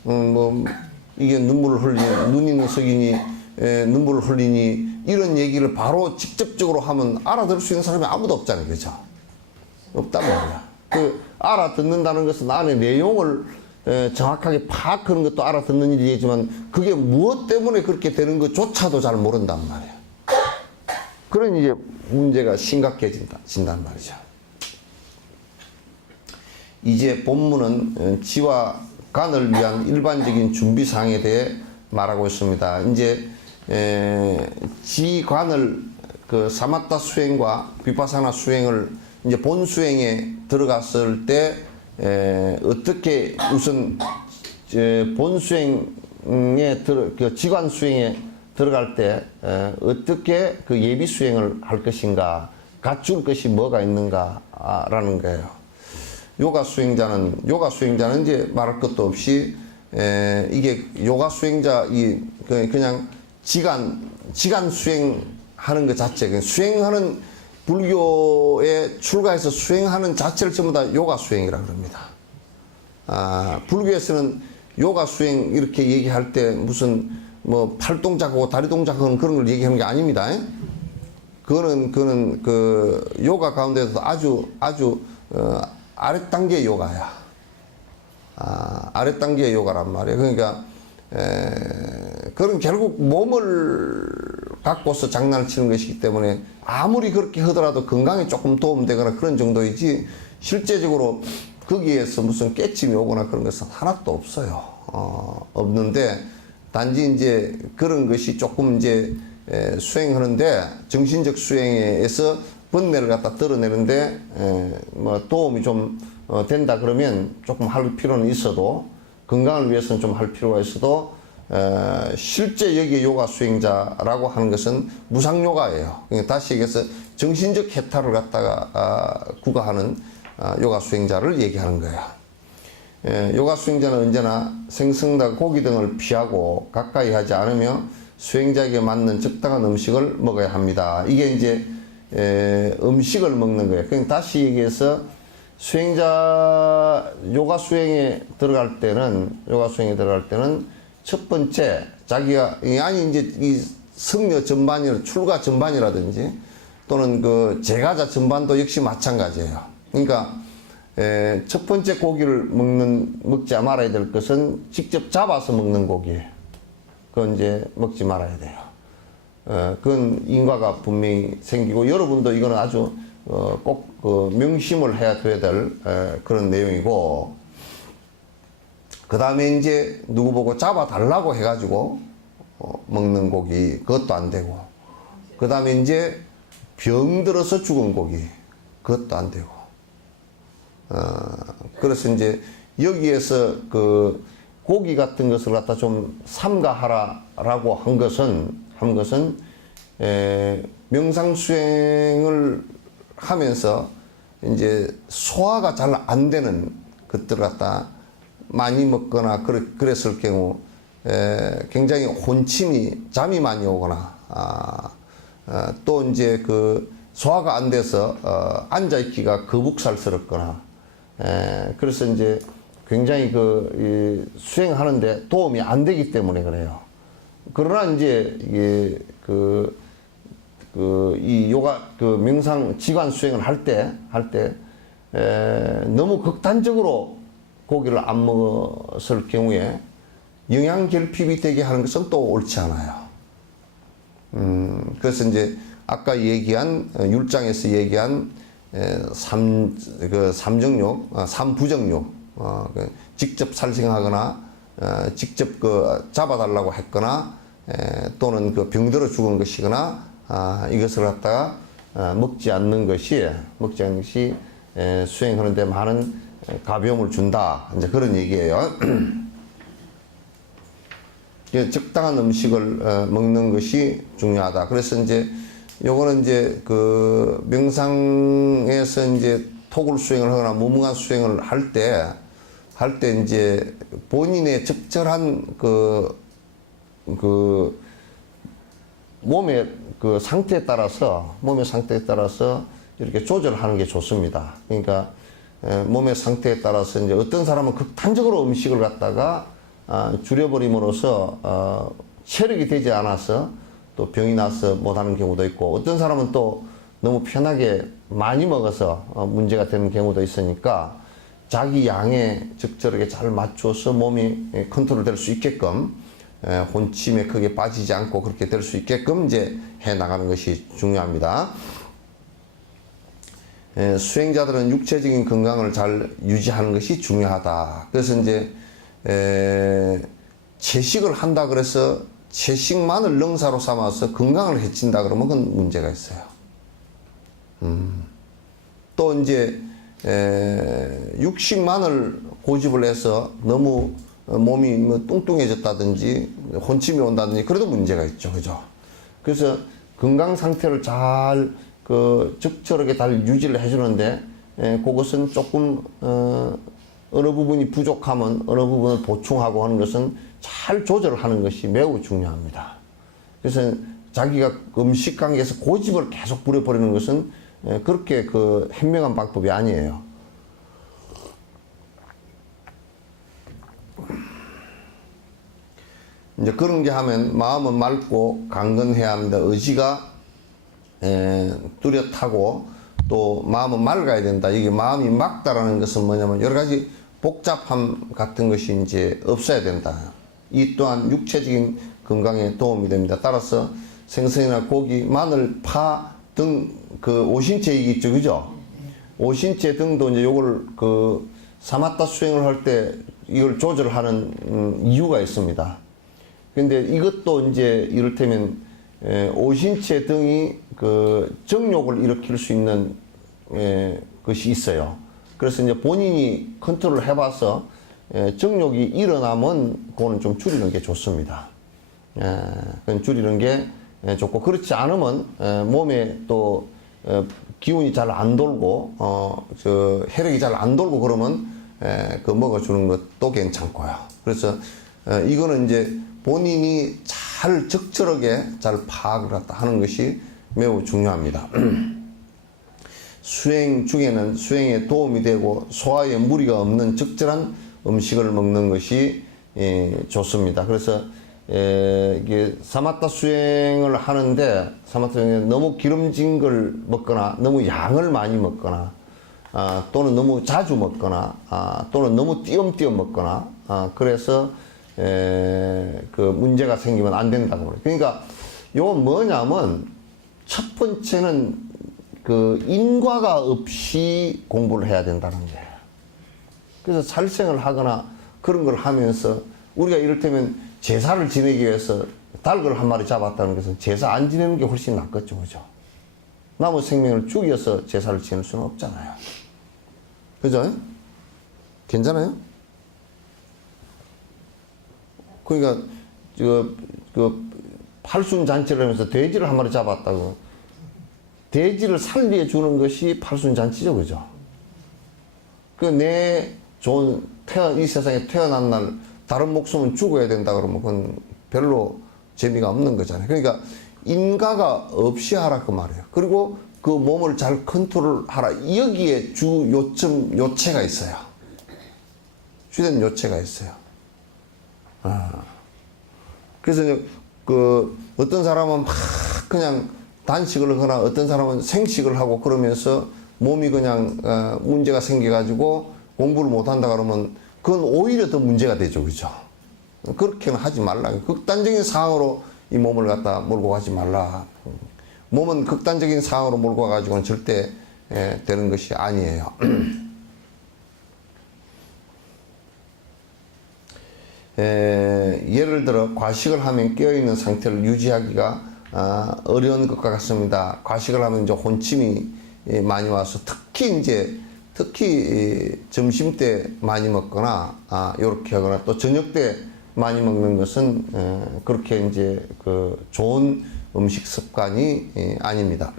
뭐 이게 눈물을 흘리니 눈 있는 석인이 눈물을 흘리니 이런 얘기를 바로 직접적으로 하면 알아들을 수 있는 사람이 아무도 없잖아요, 그죠? 없단 말이야. 알아듣는다는 것은 안에 내용을 정확하게 파악하는 것도 알아듣는 일이지만 그게 무엇 때문에 그렇게 되는 것조차도 잘 모른단 말이야. 그런 이제 문제가 심각해진단 말이죠. 이제 본문은 지와 간을 위한 일반적인 준비사항에 대해 말하고 있습니다. 이제 지관을 사마타 수행과 비파사나 수행을 이제 본 수행에 들어갔을 때 어떻게 우선 본 수행에 지관 수행에 들어갈 때 어떻게 예비 수행을 할 것인가, 갖출 것이 뭐가 있는가라는 거예요. 요가 수행자는 이제 말할 것도 없이 이게 요가 수행자 그냥 지간 수행하는 것 자체, 수행하는 불교에 출가해서 수행하는 자체를 전부 다 요가 수행이라고 합니다. 불교에서는 요가 수행 이렇게 얘기할 때 무슨 뭐 팔 동작하고 다리 동작하는 그런 걸 얘기하는 게 아닙니다. 그거는 요가 가운데서도 아주 아랫 단계의 요가야. 아랫 단계의 요가란 말이에요. 그러니까 그건 결국 몸을 갖고서 장난을 치는 것이기 때문에 아무리 그렇게 하더라도 건강에 조금 도움되거나 그런 정도이지 실제적으로 거기에서 무슨 깨침이 오거나 그런 것은 하나도 없어요. 없는데 단지 이제 그런 것이 조금 이제 수행하는데 정신적 수행에서 번뇌를 갖다 드러내는데 뭐 도움이 좀 된다 그러면 조금 할 필요는 있어도 건강을 위해서는 좀 할 필요가 있어도 실제 여기 요가 수행자라고 하는 것은 무상요가예요. 그러니까 다시 얘기해서 정신적 해탈을 갖다가 구가하는 요가 수행자를 얘기하는 거예요. 요가 수행자는 언제나 생선과 고기 등을 피하고 가까이 하지 않으며 수행자에게 맞는 적당한 음식을 먹어야 합니다. 이게 이제 음식을 먹는 거예요. 그냥 다시 얘기해서 수행자 요가 수행에 들어갈 때는 첫 번째 자기가 아니 이제 이 성녀 전반이나 출가 전반이라든지 또는 그 제가자 전반도 역시 마찬가지예요. 그러니까 첫 번째 고기를 먹지 말아야 될 것은 직접 잡아서 먹는 고기예요. 그건 이제 먹지 말아야 돼요. 그건 인과가 분명히 생기고 여러분도 이거는 아주 꼭 명심을 해야 돼야 될 그런 내용이고, 그 다음에 이제 누구 보고 잡아달라고 해가지고 먹는 고기, 그것도 안 되고, 그 다음에 이제 병들어서 죽은 고기, 그것도 안 되고, 그래서 이제 여기에서 그 고기 같은 것을 갖다 좀 삼가하라라고 한 것은 명상 수행을 하면서 이제 소화가 잘 안 되는 것들을 갖다 많이 먹거나 그랬을 경우 굉장히 혼침이 잠이 많이 오거나 또 이제 그 소화가 안 돼서 앉아 있기가 거북살스럽거나 그래서 이제 굉장히 수행하는데 도움이 안 되기 때문에 그래요. 그러나 이제 이게 이 요가 명상 지관 수행을 할 때 너무 극단적으로 고기를 안 먹었을 경우에 영양 결핍이 되게 하는 것은 또 옳지 않아요. 그래서 이제 아까 얘기한 율장에서 얘기한 삼정욕, 삼부정욕, 직접 살생하거나 직접 잡아달라고 했거나 또는 병들어 죽은 것이거나 이것을 갖다가 먹지 않는 것이 수행하는데 많은 가벼움을 준다. 이제 그런 얘기예요. 적당한 음식을 먹는 것이 중요하다. 그래서 이제 요거는 이제 그 명상에서 이제 토굴 수행을 하거나 무궁한 수행을 할 때 이제 본인의 적절한 몸의 상태에 따라서 이렇게 조절하는 게 좋습니다. 그러니까 몸의 상태에 따라서 이제 어떤 사람은 극단적으로 음식을 갖다가 줄여버림으로써 체력이 되지 않아서 또 병이 나서 못하는 경우도 있고, 어떤 사람은 또 너무 편하게 많이 먹어서 문제가 되는 경우도 있으니까 자기 양에 적절하게 잘 맞춰서 몸이 컨트롤 될 수 있게끔 혼침에 크게 빠지지 않고 그렇게 될 수 있게끔 이제 해 나가는 것이 중요합니다. 수행자들은 육체적인 건강을 잘 유지하는 것이 중요하다. 그래서 이제 채식을 한다 그래서 채식만을 능사로 삼아서 건강을 해친다 그러면 그건 문제가 있어요. 또 이제 육식만을 고집을 해서 너무 몸이 뭐 뚱뚱해졌다든지 혼침이 온다든지 그래도 문제가 있죠. 그죠? 그래서 건강 상태를 잘 적절하게 잘 유지를 해주는데 그것은 조금 어느 부분이 부족하면 어느 부분을 보충하고 하는 것은 잘 조절하는 것이 매우 중요합니다. 그래서 자기가 음식 관계에서 고집을 계속 부려버리는 것은 그렇게 현명한 방법이 아니에요. 이제 그런 게 하면 마음은 맑고 강건해야 합니다. 의지가 뚜렷하고 또 마음은 맑아야 된다. 이게 마음이 맑다라는 것은 뭐냐면 여러 가지 복잡함 같은 것이 이제 없어야 된다. 이 또한 육체적인 건강에 도움이 됩니다. 따라서 생선이나 고기, 마늘, 파 등 오신채 있죠, 그죠? 오신채 등도 이제 요걸 사마타 수행을 할 때 이걸 조절하는 이유가 있습니다. 근데 이것도 이제 이를테면 오신체 등이 그 정욕을 일으킬 수 있는 것이 있어요. 그래서 이제 본인이 컨트롤을 해봐서 정욕이 일어나면 그거는 좀 줄이는 게 좋습니다. 그건 줄이는 게 좋고, 그렇지 않으면 몸에 또 기운이 잘 안 돌고 저 혈액이 잘 안 돌고 그러면 그 먹어주는 것도 괜찮고요. 그래서 이거는 이제 본인이 잘 적절하게 잘 파악을 하는 것이 매우 중요합니다. 수행 중에는 수행에 도움이 되고 소화에 무리가 없는 적절한 음식을 먹는 것이 좋습니다. 그래서 이게 사마타 수행을 하는데, 사마타 수행에 너무 기름진 걸 먹거나 너무 양을 많이 먹거나 또는 너무 자주 먹거나 또는 너무 띄엄띄엄 먹거나 그래서 그 문제가 생기면 안 된다고 그래요. 그러니까 요건 뭐냐면, 첫 번째는 그 인과가 없이 공부를 해야 된다는 거예요. 그래서 살생을 하거나 그런 걸 하면서 우리가 이를테면 제사를 지내기 위해서 닭을 한 마리 잡았다는 것은 제사 안 지내는 게 훨씬 낫겠죠, 그죠? 남의 생명을 죽여서 제사를 지낼 수는 없잖아요. 그죠? 괜찮아요? 그러니까 그 팔순잔치를 하면서 돼지를 한 마리 잡았다고, 돼지를 살리해 주는 것이 팔순잔치죠, 그죠? 내 좋은 이 세상에 태어난 날 다른 목숨은 죽어야 된다 그러면 그건 별로 재미가 없는 거잖아요. 그러니까 인가가 없이 하라 그 말이에요. 그리고 그 몸을 잘 컨트롤하라. 여기에 주 요점 요체가 있어요. 주된 요체가 있어요. 그래서 그 어떤 사람은 막 그냥 단식을 하거나 어떤 사람은 생식을 하고 그러면서 몸이 그냥 문제가 생겨가지고 공부를 못한다 그러면 그건 오히려 더 문제가 되죠, 그죠? 그렇게는 하지 말라. 극단적인 상황으로 이 몸을 갖다 몰고 가지 말라. 몸은 극단적인 상황으로 몰고 가가지고는 절대 되는 것이 아니에요. 예를 들어 과식을 하면 깨어있는 상태를 유지하기가 어려운 것과 같습니다. 과식을 하면 이제 혼침이 많이 와서 특히 점심 때 많이 먹거나 이렇게 하거나 또 저녁 때 많이 먹는 것은 그렇게 이제 그 좋은 음식 습관이 아닙니다.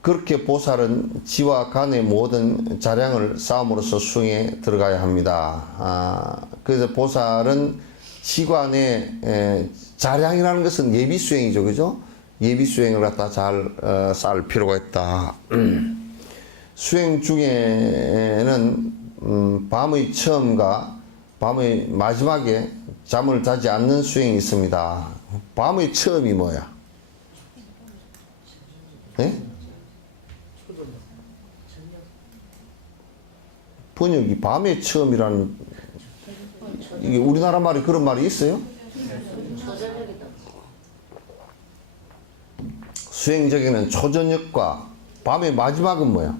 그렇게 보살은 지와 간의 모든 자량을 쌓음으로써 수행에 들어가야 합니다. 그래서 보살은 지관의 자량이라는 것은 예비 수행이죠, 그죠? 예비 수행을 갖다 잘 쌓을 필요가 있다. 수행 중에는 밤의 처음과 밤의 마지막에 잠을 자지 않는 수행이 있습니다. 밤의 처음이 뭐야? 네? 번역이 밤의 처음이라는, 이게 우리나라 말이 그런 말이 있어요? 수행적에는 초저녁과 밤의 마지막은 뭐야?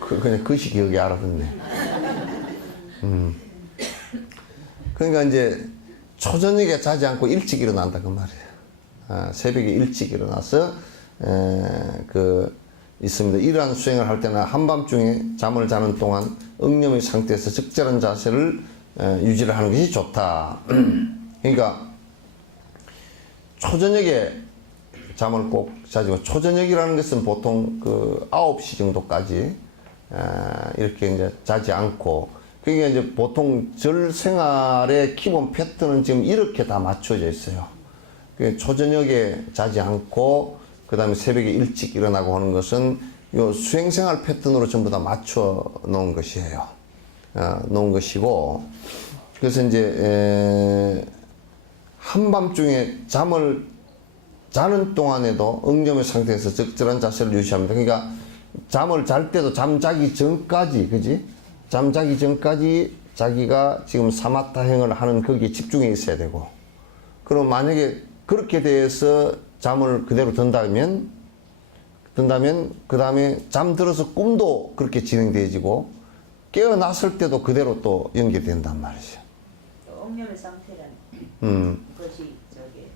그냥 그것이 기억이 알아듣네. 그러니까 이제 초저녁에 자지 않고 일찍 일어난다 그 말이에요. 새벽에 일찍 일어나서 있습니다. 이러한 수행을 할 때는 한밤중에 잠을 자는 동안 응념의 상태에서 적절한 자세를 유지를 하는 것이 좋다. 그러니까 초저녁에 잠을 꼭 자지고, 초저녁이라는 것은 보통 그 9시 정도까지 이렇게 이제 자지 않고, 그게 이제 보통 절 생활의 기본 패턴은 지금 이렇게 다 맞춰져 있어요. 초저녁에 자지 않고 그 다음에 새벽에 일찍 일어나고 하는 것은 요 수행생활 패턴으로 전부 다 맞춰 놓은 것이에요. 놓은 것이고, 그래서 이제 한밤중에 잠을 자는 동안에도 응념의 상태에서 적절한 자세를 유지합니다. 그러니까 잠을 잘 때도 잠자기 전까지, 그지? 잠자기 전까지 자기가 지금 사마타행을 하는 거기에 집중해 있어야 되고, 그럼 만약에 그렇게 돼서 잠을 그대로 든다면 그 다음에 잠들어서 꿈도 그렇게 진행되어지고, 깨어났을 때도 그대로 또 연결된단 말이죠. 옥념의 상태라는 것이 저기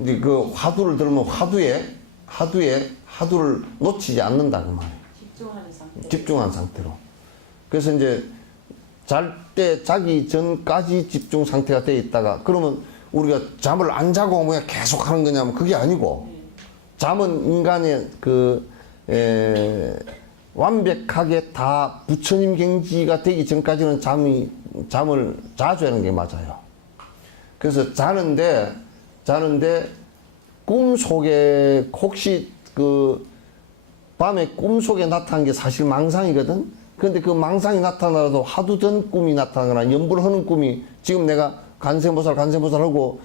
이제 그 화두를 들으면 화두를 놓치지 않는다 그 말이에요. 집중하는 상태. 집중한 상태로. 그래서 이제 잘 때 자기 전까지 집중 상태가 돼 있다가 그러면 우리가 잠을 안 자고 뭐 계속 하는 거냐면 그게 아니고 잠은 인간의 완벽하게 다 부처님 경지가 되기 전까지는 잠을 자주 하는 게 맞아요. 그래서 자는데 꿈 속에 혹시 그 밤에 꿈 속에 나타난 게 사실 망상이거든. 근데 그 망상이 나타나도 하도 전 꿈이 나타나거나 연불 하는 꿈이 지금 내가 간세보살 하고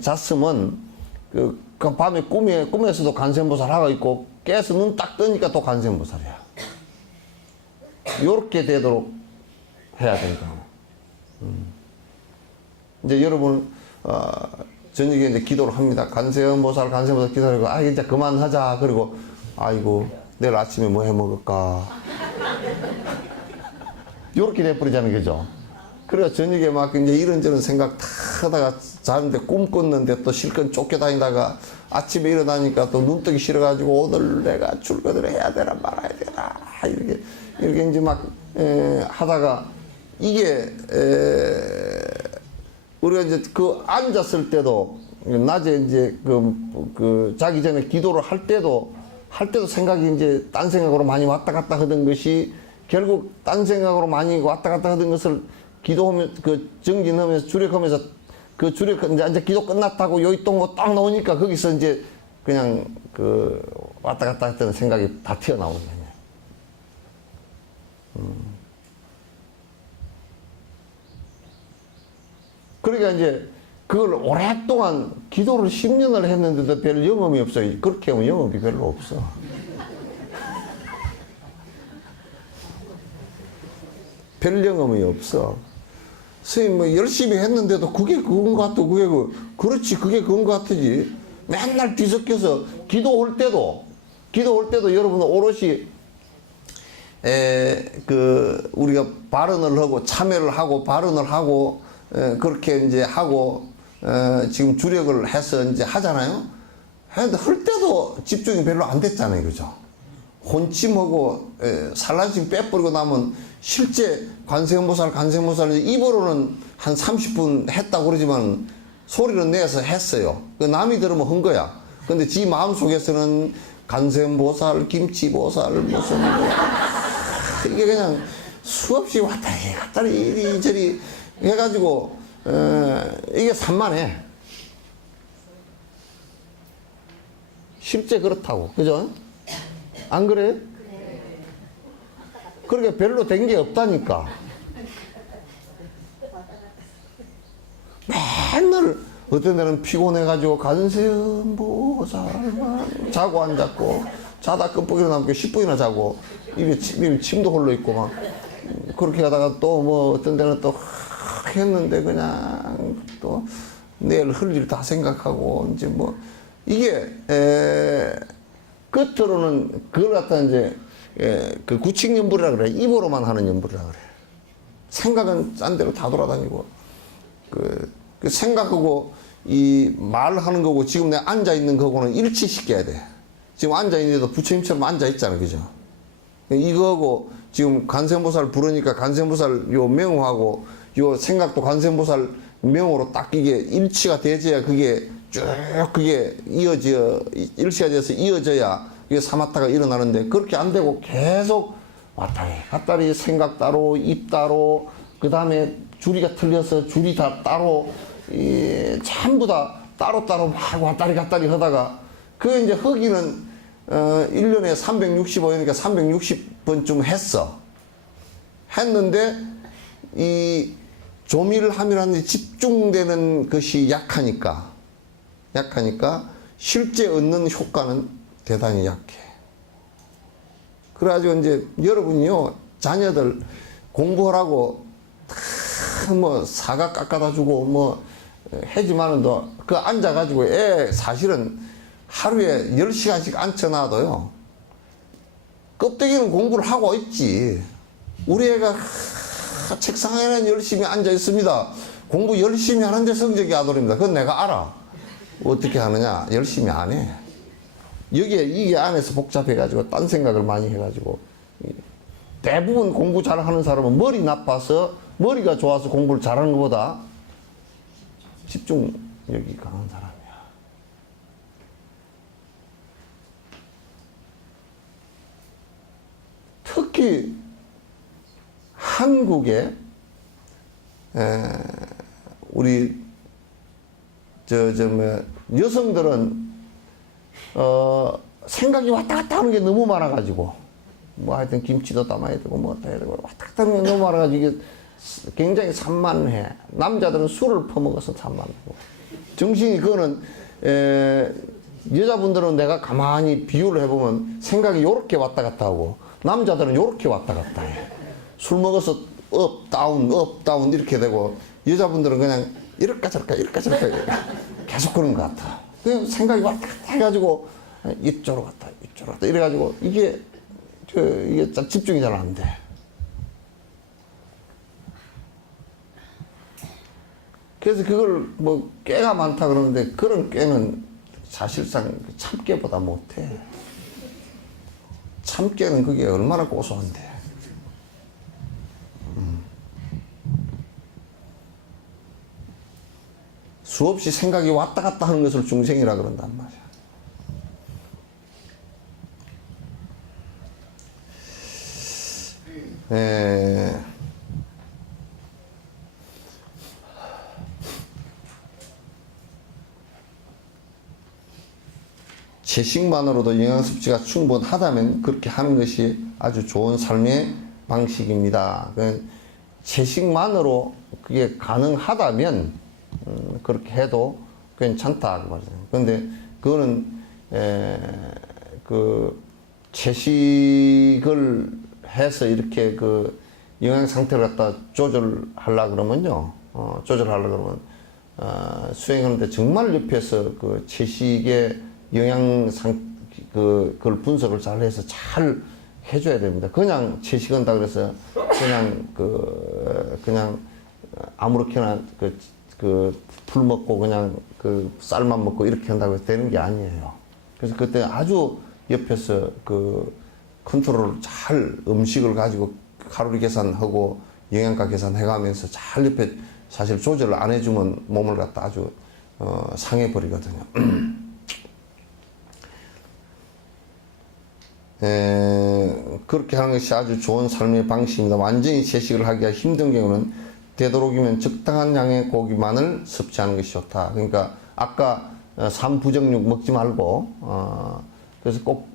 잤으면 그 밤에 꿈에서도 간세보살 하고 있고 깨서 눈 딱 뜨니까 또 간세보살이야. 요렇게 되도록 해야 된다. 이제 여러분 저녁에 이제 기도를 합니다. 간세보살 기도하고 이제 그만하자. 그리고 아이고 내일 아침에 뭐 해 먹을까. 요렇게 돼버리자는 거죠. 그래서 저녁에 막 이제 이런저런 생각 다 하다가 자는데 꿈 꿨는데 또 실컷 쫓겨다니다가 아침에 일어나니까 또 눈뜨기 싫어가지고 오늘 내가 출근을 해야 되나 말아야 되나 이렇게 이제 막 하다가 이게 우리가 이제 그 앉았을 때도 낮에 이제 그 자기 전에 기도를 할 때도 생각이 이제 딴 생각으로 많이 왔다 갔다 하던 것이 결국 딴 생각으로 많이 왔다 갔다 하던 것을 기도하면서 그 정진하면서 주력하면서 그 주력 이제 기도 끝났다고 여기 또 뭐 딱 나오니까 거기서 이제 그냥 그 왔다 갔다 했던 생각이 다 튀어나오는 거예요. 그러니까 이제 그걸 오랫동안 기도를 10년을 했는데도 별 영험이 없어요. 그렇게 하면 영험이 별로 없어. 별 영험이 없어. 선생님 뭐 열심히 했는데도 그게 그건 것 같고 그렇지 그게 그건 것 같지. 맨날 뒤섞여서 기도할 때도 여러분은 오롯이 우리가 발언을 하고 참여를 하고 발언을 하고 그렇게 이제 하고 지금 주력을 해서 이제 하잖아요. 근데 할 때도 집중이 별로 안 됐잖아요, 그죠? 혼침하고 산란심 빼버리고 나면 실제 관세음보살 입으로는 한 30분 했다고 그러지만 소리를 내서 했어요. 남이 들으면 한 거야. 근데 지 마음속에서는 관세음보살, 김치보살 무슨 이게 그냥 수없이 왔다리 갔다리 이리저리 해가지고 이게 산만해. 실제 그렇다고, 그죠? 안 그래? 그러니까 별로 된 게 없다니까. 맨날 어떤 데는 피곤해가지고 간세음보살만 자고 앉았고 자다 끔뻑 일어나고 10분이나 자고 입에 침도 흘러 있고 막 그렇게 하다가 또 뭐 어떤 데는 또 했는데 그냥 또 내일 할 일 다 생각하고 이제 뭐 이게 끝으로는 그걸 갖다 이제 그 구칙연불이라 그래. 입으로만 하는 연불이라 그래. 생각은 딴 데로 다 돌아다니고 그 생각하고 이 말하는 거고 지금 내가 앉아 있는 거고는 일치시켜야 돼. 지금 앉아 있는데도 부처님처럼 앉아 있잖아, 그죠? 이거하고 지금 관세음보살 부르니까 관세음보살 요 명호하고 요 생각도 관세음보살 명호로 딱 이게 일치가 되어야 그게 쭉 그게 일치가 돼서 이어져야 이게 사마타가 일어나는데 그렇게 안 되고 계속 왔다리 갔다리 생각 따로 입 따로 그 다음에 줄이가 틀려서 줄이 다 따로 전부 다 따로따로 막 왔다리 갔다리 하다가 그 이제 허기는 1년에 365일이니까 360번쯤 했는데 이 조밀함이라는 집중되는 것이 약하니까 실제 얻는 효과는 대단히 약해. 그래가지고 이제 여러분이요 자녀들 공부하라고 뭐 사과 깎아다 주고 뭐 해지만은 그 앉아가지고 애 사실은 하루에 10시간씩 앉혀놔도요 껍데기는 공부를 하고 있지. 우리 애가 책상에는 열심히 앉아 있습니다. 공부 열심히 하는데 성적이 안 오릅니다. 그건 내가 알아. 어떻게 하느냐? 열심히 안 해. 여기에 이게 안에서 복잡해가지고 딴 생각을 많이 해가지고 대부분 공부 잘하는 사람은 머리 나빠서 머리가 좋아서 공부를 잘하는 것보다 집중력이 강한 사람이야. 특히 한국에 우리 여성들은 생각이 왔다 갔다 하는 게 너무 많아가지고 뭐 하여튼 김치도 담아야 되고 뭐 해야 되고 왔다 갔다 하는 게 너무 많아가지고 이게 굉장히 산만해. 남자들은 술을 퍼먹어서 산만하고 정신이 그거는 여자분들은 내가 가만히 비유를 해보면 생각이 요렇게 왔다 갔다 하고 남자들은 요렇게 왔다 갔다 해. 술 먹어서 업 다운 이렇게 되고 여자분들은 그냥 이럴까 저럴까 계속 그런 것 같아. 그냥 생각이 왔다 갔다 해가지고 이쪽으로 갔다 이래가지고 이게 집중이 잘 안 돼. 그래서 그걸 뭐 깨가 많다 그러는데 그런 깨는 사실상 참깨보다 못해. 참깨는 그게 얼마나 고소한데. 수없이 생각이 왔다 갔다 하는 것을 중생이라 그런단 말이야. 채식만으로도 영양 섭취가 충분하다면 그렇게 하는 것이 아주 좋은 삶의 방식입니다. 채식만으로 그게 가능하다면 그렇게 해도 괜찮다. 그런데 그거는 그 채식을 해서 이렇게 그 영양 상태를 갖다 조절하려 그러면요, 수행하는데 정말 옆에서 그 채식의 영양상 그걸 분석을 잘 해서 잘 해줘야 됩니다. 그냥 채식한다 그래서 그냥 아무렇게나 풀 먹고 그냥 그 쌀만 먹고 이렇게 한다고 해서 되는 게 아니에요. 그래서 그때 아주 옆에서 그 컨트롤을 잘 음식을 가지고 칼로리 계산하고 영양가 계산해가면서 잘 옆에 사실 조절을 안 해주면 몸을 갖다 아주 상해버리거든요. 그렇게 하는 것이 아주 좋은 삶의 방식입니다. 완전히 채식을 하기가 힘든 경우는 되도록이면 적당한 양의 고기만을 섭취하는 것이 좋다. 그러니까 아까 삼부정육 먹지 말고 그래서 꼭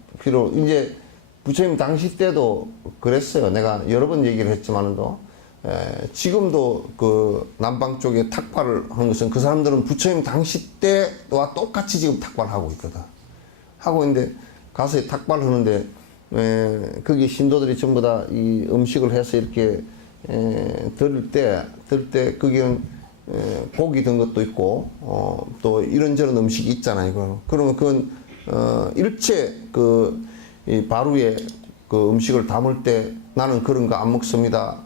이제 부처님 당시 때도 그랬어요. 내가 여러 번 얘기를 했지만도 지금도 그 남방 쪽에 탁발을 하는 것은 그 사람들은 부처님 당시 때와 똑같이 지금 탁발을 하고 있거든. 하고 있는데 가서 탁발을 하는데 거기 신도들이 전부 다 이 음식을 해서 이렇게 들을 때 거기는 고기 든 것도 있고 또 이런저런 음식이 있잖아요. 그러면 그건 일체 이 바루에 그 음식을 담을 때 나는 그런 거 안 먹습니다.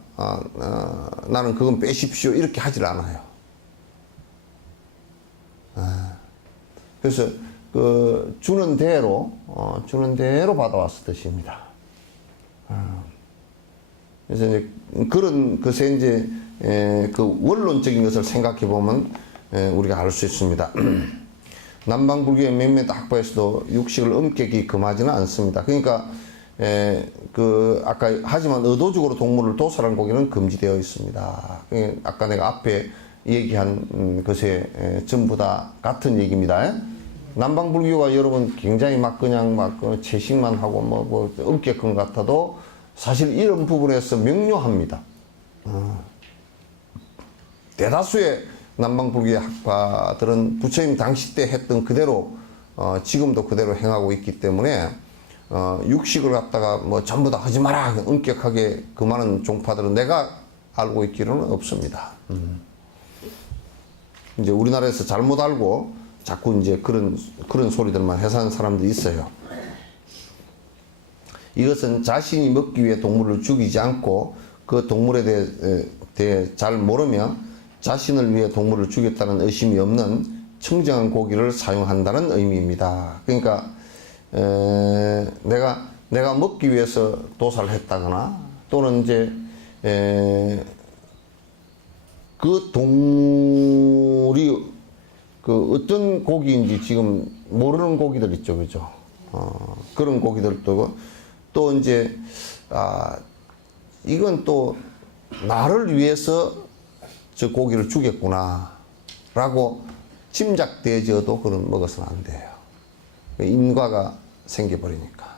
나는 그건 빼십시오. 이렇게 하질 않아요. 그래서 그 주는 대로 받아와서 드십니다. 그래서 이제 그런 것에 이제 그 원론적인 것을 생각해 보면 우리가 알 수 있습니다. 남방불교의 몇몇 학파에서도 육식을 엄격히 금하지는 않습니다. 그러니까 아까 하지만 의도적으로 동물을 도살한 고기는 금지되어 있습니다. 아까 내가 앞에 얘기한 것에 전부 다 같은 얘기입니다. 남방불교가 여러분 굉장히 채식만 하고 뭐 엄격한 것 같아도 사실 이런 부분에서 명료합니다. 대다수의 남방불교의 학파들은 부처님 당시 때 했던 그대로 지금도 그대로 행하고 있기 때문에 육식을 갖다가 뭐 전부 다 하지 마라 엄격하게 금하는 종파들은 내가 알고 있기로는 없습니다. 이제 우리나라에서 잘못 알고 자꾸 이제 그런 소리들만 해서 하는 사람들이 있어요. 이것은 자신이 먹기 위해 동물을 죽이지 않고 그 동물에 대해 잘 모르며 자신을 위해 동물을 죽였다는 의심이 없는 청정한 고기를 사용한다는 의미입니다. 그러니까 내가 먹기 위해서 도살을 했다거나 또는 이제 그 동물이 그 어떤 고기인지 지금 모르는 고기들 있죠, 그죠? 그런 고기들도 또 이제 이건 또 나를 위해서 저 고기를 죽였구나라고 짐작되어도 그런 먹어서는 안 돼요. 인과가 생겨버리니까.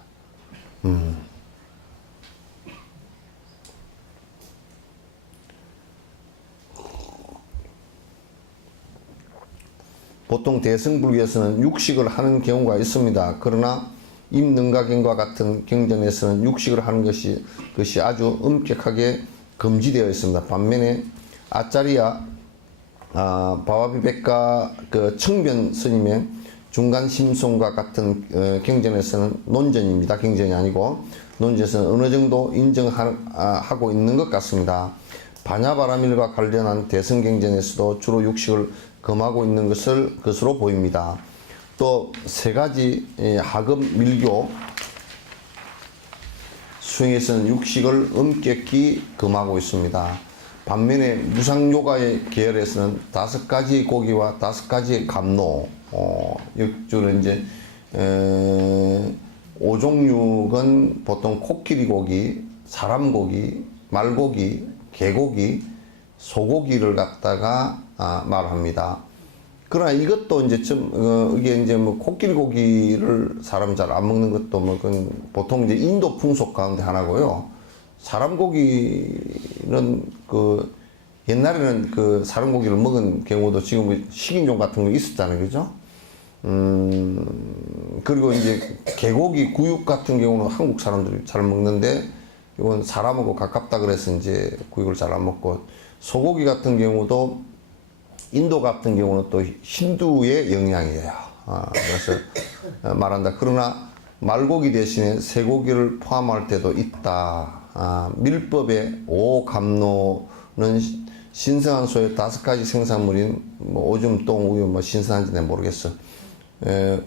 보통 대승불교에서는 육식을 하는 경우가 있습니다. 그러나 임능가경과 같은 경전에서는 육식을 하는 것이 아주 엄격하게 금지되어 있습니다. 반면에 아짜리야 바와비백과 그 청변 스님의 중간심송과 같은 경전에서는 논전입니다. 경전이 아니고 논전에서는 어느 정도 인정하고 있는 것 같습니다. 바냐바라밀과 관련한 대승경전에서도 주로 육식을 금하고 있는 것으로 보입니다. 또 세 가지 하급 밀교 수행에서는 육식을 엄격히 금하고 있습니다. 반면에 무상요가의 계열에서는 5가지 고기와 5가지의 감노, 주로 이제 5종육은 보통 코끼리 고기, 사람 고기, 말고기, 개고기, 소고기를 갖다가 말합니다. 그러나 이것도 이제 이게 이제 뭐 코끼리 고기를 사람이 잘 안 먹는 것도 뭐 그건 보통 이제 인도 풍속 가운데 하나고요. 사람 고기는 그 옛날에는 그 사람 고기를 먹은 경우도 지금 식인종 같은 거 있었잖아요, 그죠? 그리고 이제 개고기 구육 같은 경우는 한국 사람들이 잘 먹는데 이건 사람하고 가깝다 그래서 이제 구육을 잘 안 먹고, 소고기 같은 경우도 인도 같은 경우는 또 힌두의 영향이에요. 그래서 말한다. 그러나 말고기 대신에 쇠고기를 포함할 때도 있다. 밀법의 오감노는 신성한 소의 5가지 생산물인 뭐 오줌, 똥, 우유, 뭐 신선한지 내가 모르겠어.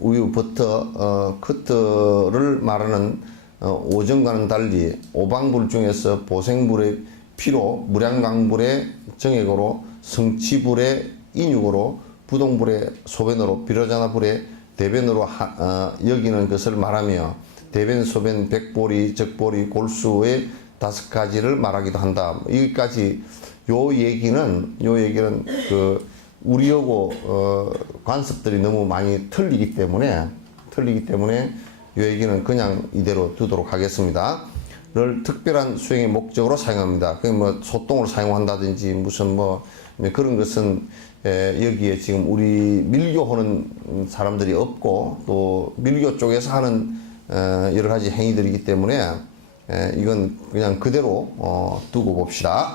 우유, 버터, 커터를 말하는 오정과는 달리 오방불 중에서 보생불의 피로, 무량강불의 정액으로, 성치불의 인육으로, 부동불의 소변으로, 비로자나불의 대변으로 여기는 것을 말하며 대변, 소변, 백보리, 적보리, 골수의 5가지를 말하기도 한다. 여기까지 요 얘기는 그 우리하고 관습들이 너무 많이 틀리기 때문에 요 얘기는 그냥 이대로 두도록 하겠습니다. 를 특별한 수행의 목적으로 사용합니다. 그 뭐 소똥을 사용한다든지 무슨 뭐 그런 것은 여기에 지금 우리 밀교하는 사람들이 없고 또 밀교 쪽에서 하는 여러 가지 행위들이기 때문에 이건 그냥 그대로 두고 봅시다.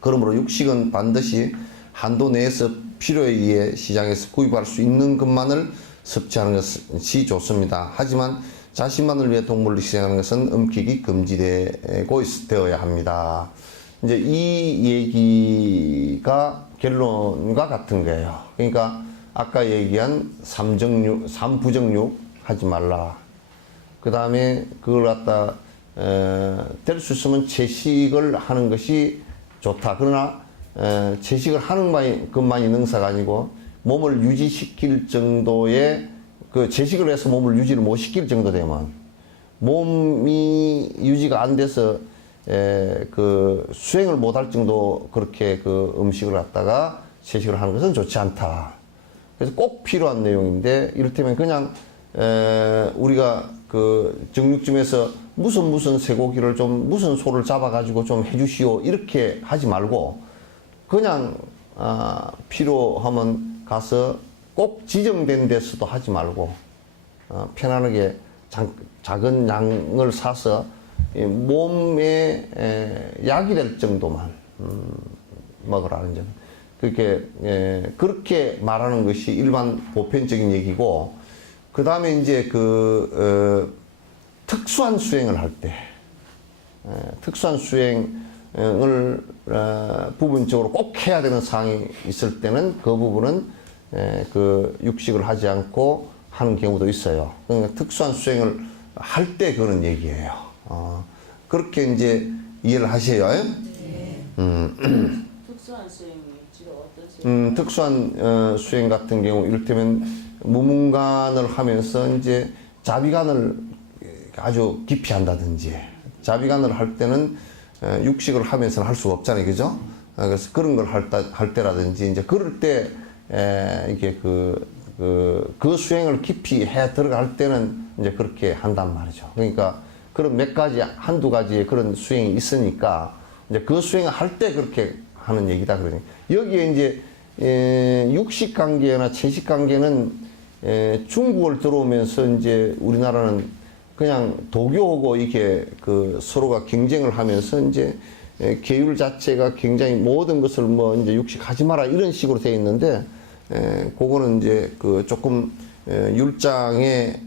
그러므로 육식은 반드시 한도 내에서 필요에 의해 시장에서 구입할 수 있는 것만을 섭취하는 것이 좋습니다. 하지만 자신만을 위해 동물을 희생하는 것은 엄격히 금지되어야 합니다. 이제 이 얘기가 결론과 같은 거예요. 그러니까 아까 얘기한 삼부정육 하지 말라. 그 다음에 그걸 갖다 될 수 있으면 채식을 하는 것이 좋다. 그러나 채식을 하는 것만이 능사가 아니고 몸을 유지시킬 정도의 그 채식을 해서 몸을 유지를 못 시킬 정도 되면, 몸이 유지가 안 돼서 그 수행을 못 할 정도 그렇게 그 음식을 갖다가 채식을 하는 것은 좋지 않다. 그래서 꼭 필요한 내용인데, 이를테면 그냥 우리가 그 정육점에서 무슨 쇠고기를 좀 무슨 소를 잡아가지고 좀 해주시오 이렇게 하지 말고, 그냥 필요하면 가서 꼭 지정된 데서도 하지 말고 편안하게 작은 양을 사서 몸에 약이 될 정도만 먹으라는 점. 그렇게 말하는 것이 일반 보편적인 얘기고, 그 다음에 이제 특수한 수행을 할 때, 특수한 수행을 부분적으로 꼭 해야 되는 사항이 있을 때는 그 부분은 그 육식을 하지 않고 하는 경우도 있어요. 그러니까 특수한 수행을 할 때 그런 얘기예요. 그렇게 이제 이해를 하셔요. 네. 특수한 수행이 주로 어떤 수행? 특수한 수행 같은 경우 이를테면 무문관을 하면서 이제 자비관을 아주 깊이 한다든지, 자비관을 할 때는 육식을 하면서는 할 수가 없잖아요, 그죠? 그래서 그런 걸 할 때라든지 이제 그럴 때 이게 그 수행을 깊이 해 들어갈 때는 이제 그렇게 한단 말이죠. 그러니까 그런 몇 가지, 한두 가지의 그런 수행이 있으니까 이제 그 수행을 할 때 그렇게 하는 얘기다 그러니 여기에 이제 육식 관계나 채식 관계는 중국을 들어오면서 이제 우리나라는 그냥 도교하고 이게 그 서로가 경쟁을 하면서 이제 계율 자체가 굉장히 모든 것을 뭐 이제 육식하지 마라 이런 식으로 되어 있는데 그거는 이제 그 조금 율장에나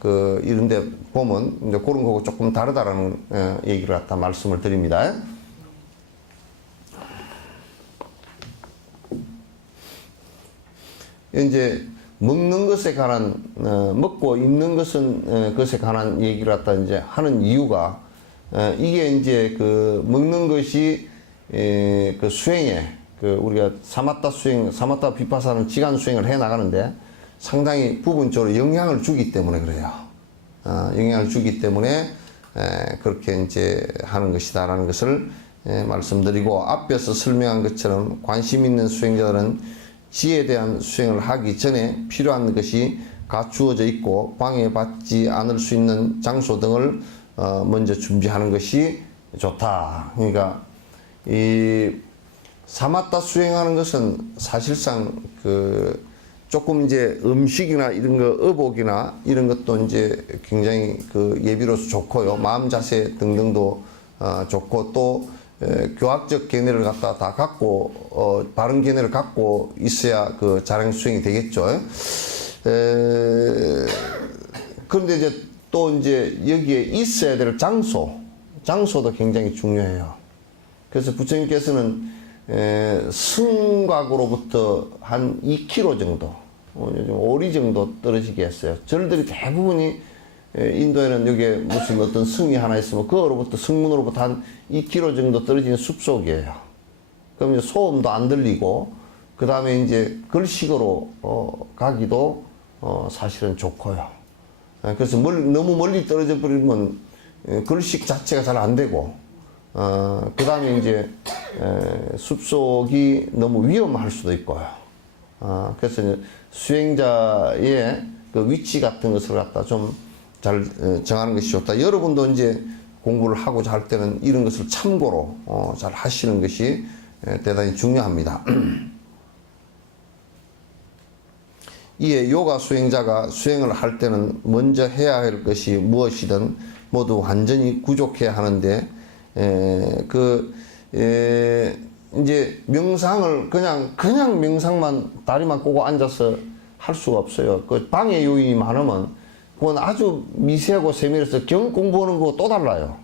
그 이런데 보면 이제 그런 거고 조금 다르다라는 얘기를 갖다 말씀을 드립니다. 이제 먹는 것에 관한 먹고 입는 것에 관한 얘기를 갖다 이제 하는 이유가 이게 이제 그 먹는 것이 그 수행에 그 우리가 사마타 수행, 사마타 비파사는 지간 수행을 해 나가는데 상당히 부분적으로 영향을 주기 때문에 그래요. 영향을 주기 때문에 그렇게 이제 하는 것이다라는 것을 말씀드리고 앞에서 설명한 것처럼 관심 있는 수행자들은 지에 대한 수행을 하기 전에 필요한 것이 갖추어져 있고 방해받지 않을 수 있는 장소 등을 먼저 준비하는 것이 좋다. 그러니까 이 사마타 수행하는 것은 사실상 그 조금 이제 음식이나 이런 거 의복이나 이런 것도 이제 굉장히 그 예비로서 좋고요. 마음 자세 등등도 좋고 또 교학적 견해를 갖다 다 갖고 바른 견해를 갖고 있어야 그 자랑 수행이 되겠죠. 그런데 이제 또 이제 여기에 있어야 될 장소도 굉장히 중요해요. 그래서 부처님께서는 승곽으로부터 한 2km 정도, 오리 정도 떨어지게 했어요. 절들이 대부분이 인도에는 여기에 무슨 어떤 성이 하나 있으면 그거로부터 성문으로부터 한 2km 정도 떨어진 숲속이에요. 그럼 이제 소음도 안 들리고 그 다음에 이제 걸식으로 가기도 사실은 좋고요. 그래서 너무 멀리 떨어져 버리면 걸식 자체가 잘 안 되고 그 다음에 이제 숲속이 너무 위험할 수도 있고요. 그래서 이제 수행자의 그 위치 같은 것을 갖다 좀 잘 정하는 것이 좋다. 여러분도 이제 공부를 하고자 할 때는 이런 것을 참고로 잘 하시는 것이 대단히 중요합니다. 이에 요가 수행자가 수행을 할 때는 먼저 해야 할 것이 무엇이든 모두 완전히 구족해야 하는데 이제 명상을 그냥 명상만 다리만 꼬고 앉아서 할 수가 없어요. 그 방해 요인이 많으면 그건 아주 미세하고 세밀해서 경 공부하는 거 또 달라요.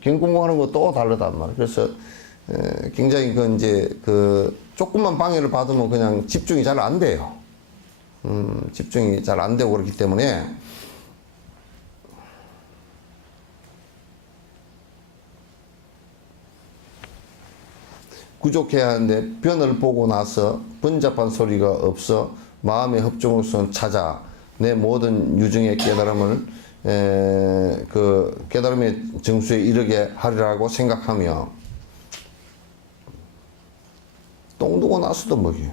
경 공부하는 거 또 다르단 말이에요. 그래서 굉장히 그 이제 그 조금만 방해를 받으면 그냥 집중이 잘 안 돼요. 집중이 잘 안 되고 그렇기 때문에 구족해야 하는데 변을 보고 나서 번잡한 소리가 없어 마음의 협종으로서 찾아 내 모든 유증의 깨달음을 그 깨달음의 정수에 이르게 하리라고 생각하며 똥 두고 나서도 뭐지?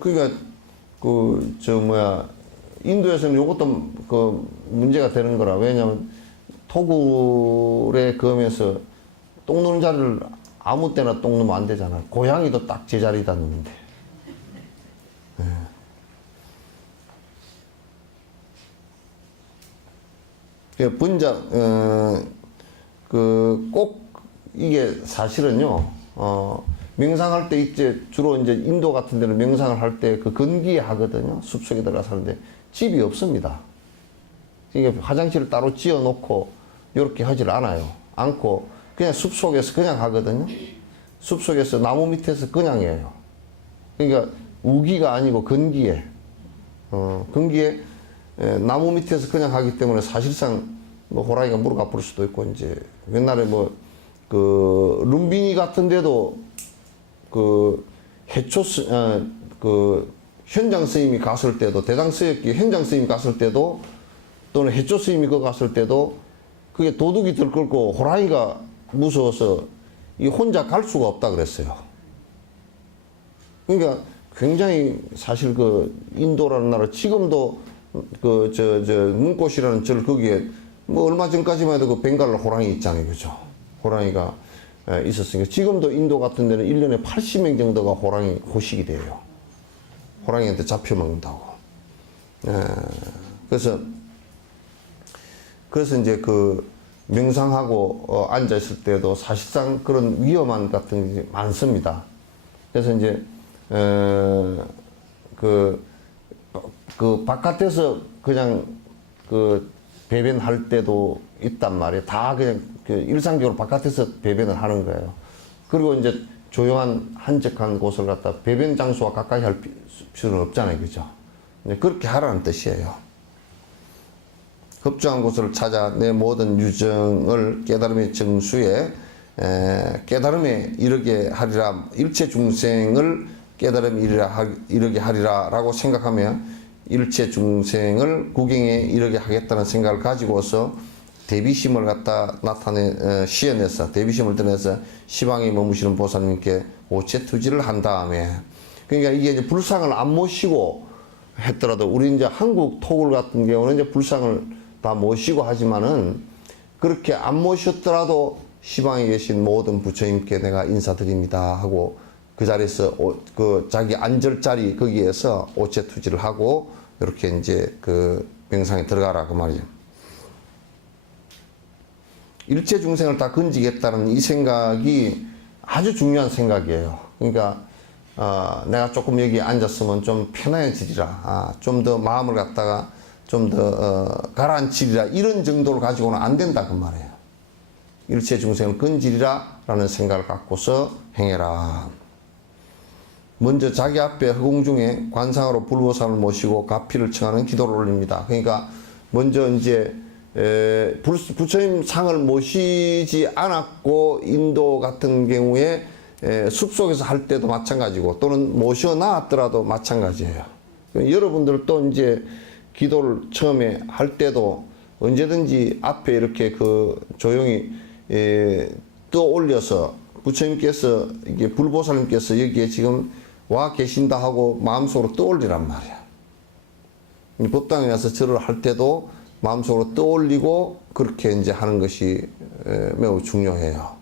그러니까 인도에서는 이것도 그 문제가 되는 거라. 왜냐면 토굴에 거면서 똥 누는 자리를 아무 때나 똥 누면 안 되잖아. 고양이도 딱 제자리다 누는데. 꼭 이게 사실은요, 명상할 때 이제 주로 이제 인도 같은 데는 명상을 할 때 그 건기에 하거든요. 숲속에 들어가서 하는데 집이 없습니다. 이게 화장실을 따로 지어 놓고 이렇게 하질 않아요. 않고 그냥 숲속에서 그냥 하거든요. 숲속에서 나무 밑에서 그냥 해요. 그러니까 우기가 아니고 건기에 건기에 나무 밑에서 그냥 하기 때문에 사실상 뭐 호랑이가 무릎 아플 수도 있고 이제 옛날에 뭐 그 룸비니 같은 데도 그 그 현장 스님이 갔을 때도 대장 스님이 현장 스님이 갔을 때도 또는 해초 스님이 거 갔을 때도 그게 도둑이 들끓고 호랑이가 무서워서 이 혼자 갈 수가 없다 그랬어요. 그러니까 굉장히 사실 그 인도라는 나라 지금도 그 문꽃이라는 절 거기에 뭐 얼마 전까지만 해도 그 벵갈로 호랑이 있잖아요, 그죠? 호랑이가 있었으니까 지금도 인도 같은 데는 1년에 80명 정도가 호랑이 호식이 돼요. 호랑이한테 잡혀먹는다고. 그래서 이제 그 명상하고 앉아 있을 때도 사실상 그런 위험한 같은 게 많습니다. 그래서 이제 그 바깥에서 그냥 그 배변할 때도 있단 말이에요. 다 그냥 그 일상적으로 바깥에서 배변을 하는 거예요. 그리고 이제 조용한 한적한 곳을 갖다 배변 장소와 가까이 할 필요는 없잖아요, 그죠? 그렇게 하라는 뜻이에요. 협조한 곳을 찾아 내 모든 유정을 깨달음의 정수에 깨달음에 이르게 하리라, 일체 중생을 깨달음에 이르게 하리라 라고 생각하며 일체 중생을 구경에 이르게 하겠다는 생각을 가지고서 대비심을 갖다 시연해서 대비심을 드러내서 시방에 머무시는 보살님께 오체투지를 한 다음에, 그러니까 이게 이제 불상을 안 모시고 했더라도 우리 이제 한국 토굴 같은 경우는 이제 불상을 다 모시고 하지만은 그렇게 안 모셨더라도 시방에 계신 모든 부처님께 내가 인사드립니다 하고 그 자리에서 그 자기 앉을 자리 거기에서 오체투지를 하고 이렇게 이제 그 명상에 들어가라 그 말이죠. 일체 중생을 다 건지겠다는 이 생각이 아주 중요한 생각이에요. 그러니까 내가 조금 여기 앉았으면 좀 편해지리라, 좀 더 마음을 갖다가 좀 더 가라앉히리라, 이런 정도를 가지고는 안 된다 그 말이에요. 일체 중생을 건지리라 라는 생각을 갖고서 행해라. 먼저 자기 앞에 허공 중에 관상으로 불보살을 모시고 가피를 청하는 기도를 올립니다. 그러니까 먼저 이제 부처님 상을 모시지 않았고 인도 같은 경우에 숲속에서 할 때도 마찬가지고 또는 모셔 놨더라도 마찬가지예요. 여러분들 또 이제 기도를 처음에 할 때도 언제든지 앞에 이렇게 그 조용히 떠올려서 부처님께서 이게 불보살님께서 여기에 지금 와 계신다 하고 마음속으로 떠올리란 말이야. 법당에 와서 절을 할 때도 마음속으로 떠올리고 그렇게 이제 하는 것이 매우 중요해요.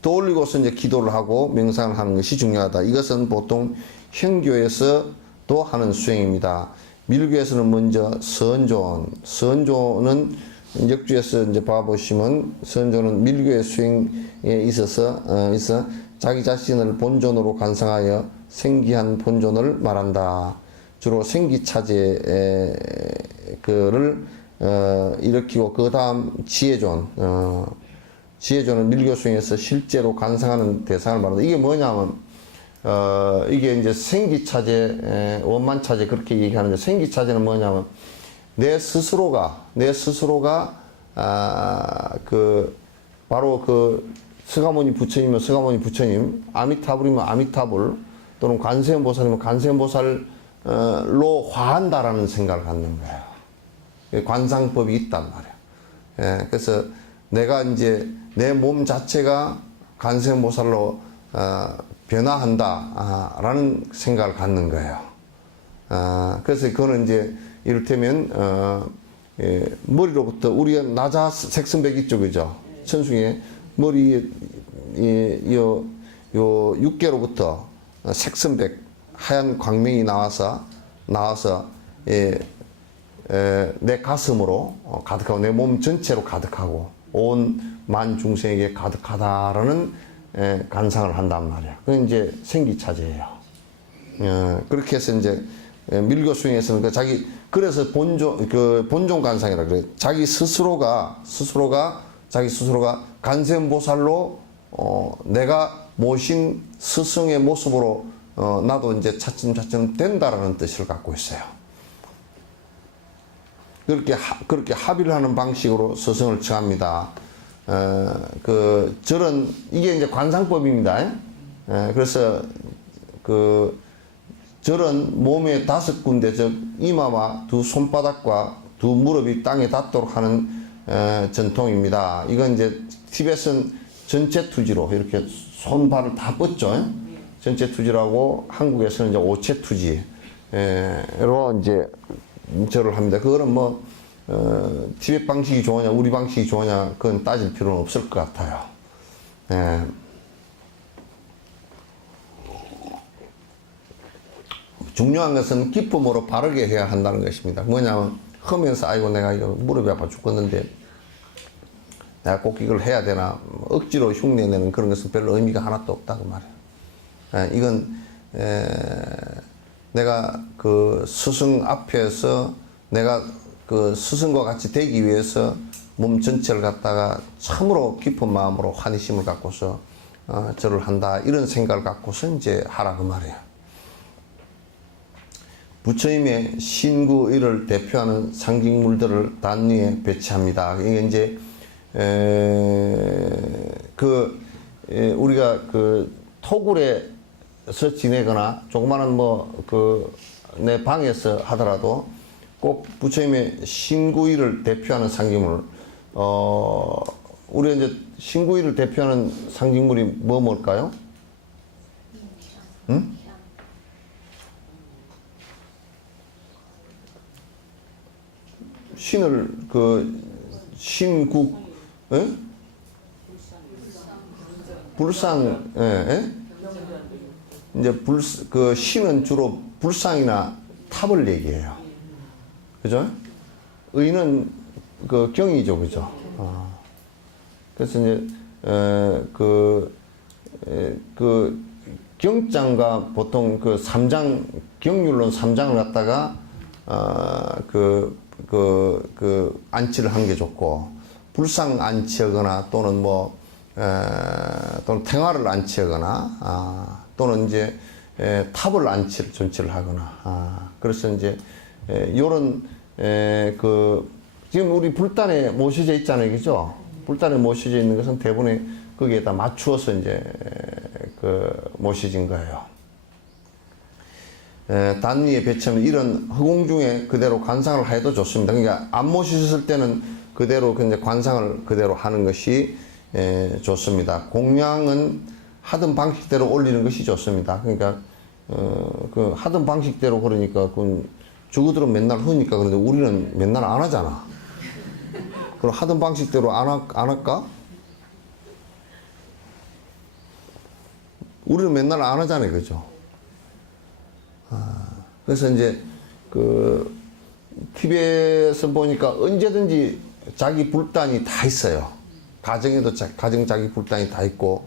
떠올리고서 이제 기도를 하고 명상을 하는 것이 중요하다. 이것은 보통 현교에서도 하는 수행입니다. 밀교에서는 먼저 선조는 역주에서 이제 봐보시면 선조는 밀교의 수행에 있어서 자기 자신을 본존으로 간상하여 생기한 본존을 말한다. 주로 생기차제 그를 일으키고 그 다음 지혜존, 지혜존은 밀교 수행에서 실제로 간상하는 대상을 말한다. 이게 뭐냐면 이게 이제 생기차제, 원만차제 그렇게 얘기하는데, 생기차제는 뭐냐면 내 스스로가 바로 그 스가모니 부처님이면 스가모니 부처님, 아미타불이면 아미타불, 또는 관세음보살이면 관세음보살로 화한다라는 생각을 갖는 거예요. 관상법이 있단 말이에요. 그래서 내가 이제 내 몸 자체가 관세음보살로 변화한다라는 생각을 갖는 거예요. 그래서 그거는 이제 이를테면 머리로부터 우리가 나자 색선백 있죠, 그죠? 천중에 머리 요 육계로부터 색선백 하얀 광명이 나와서 내 가슴으로 가득하고 내 몸 전체로 가득하고 온 만중생에게 가득하다라는 간상을 한단 말이야. 그건 이제 생기차제예요. 그렇게 해서 이제 밀교 수행에서는 그래서 본종 간상이라 그래. 자기 스스로가 간센보살로 내가 모신 스승의 모습으로 나도 이제 차츰차츰 된다라는 뜻을 갖고 있어요. 그렇게 합의를 하는 방식으로 스승을 처합니다. 이게 이제 관상법입니다. 그래서 절은 몸의 5군데, 즉 이마와 두 손바닥과 두 무릎이 땅에 닿도록 하는 전통입니다. 이건 이제 티벳은 전체 투지로 이렇게 손발을 다 뻗죠. 전체 투지라고 한국에서는 이제 오체 투지로 이제 절을 합니다. 그거는 뭐 티벳 방식이 좋으냐 우리 방식이 좋으냐 그건 따질 필요는 없을 것 같아요. 중요한 것은 기쁨으로 바르게 해야 한다는 것입니다. 뭐냐면 하면서 아이고 내가 이거 무릎이 아파 죽겠는데 내가 꼭 이걸 해야 되나 억지로 흉내내는 그런 것은 별로 의미가 하나도 없다고 말해요. 이건 내가 그 스승 앞에서 내가 그 스승과 같이 되기 위해서 몸 전체를 갖다가 참으로 깊은 마음으로 환희심을 갖고서 절을 한다 이런 생각을 갖고서 이제 하라 그 말이에요. 부처님의 신구의를 대표하는 상징물들을 단위에 배치합니다. 이게 이제 우리가 그 토굴에서 지내거나 조그마한 내 방에서 하더라도 꼭 부처님의 신구의를 대표하는 상징물, 우리가 이제 신구의를 대표하는 상징물이 뭘까요? 응? 신을 신국 불상 이제 신은 주로 불상이나 탑을 얘기해요. 그죠? 의는 경이죠, 그죠? 그래서 이제 경장과 보통 경률론 3장을 갖다가 안치를 한 게 좋고, 불상 안치하거나 또는 또는 탱화를 안치하거나, 또는 이제, 탑을 전치를 하거나, 그래서 이제, 지금 우리 불단에 모셔져 있잖아요. 그죠? 불단에 모셔져 있는 것은 대부분의 거기에다 맞추어서 이제, 모셔진 거예요. 단위에 배치하면 이런 허공 중에 그대로 관상을 해도 좋습니다. 그러니까 안 모시셨을 때는 그대로 이제 관상을 그대로 하는 것이 좋습니다. 공양은 하던 방식대로 올리는 것이 좋습니다. 그러니까 하던 방식대로 그러니까 주구들은 맨날 하니까 그런데 우리는 맨날 안 하잖아. 그럼 하던 방식대로 안 할까? 우리는 맨날 안 하잖아요, 그죠? 그래서 이제 TV에서 보니까 언제든지 자기 불단이 다 있어요. 가정에도 가정 자기 불단이 다 있고,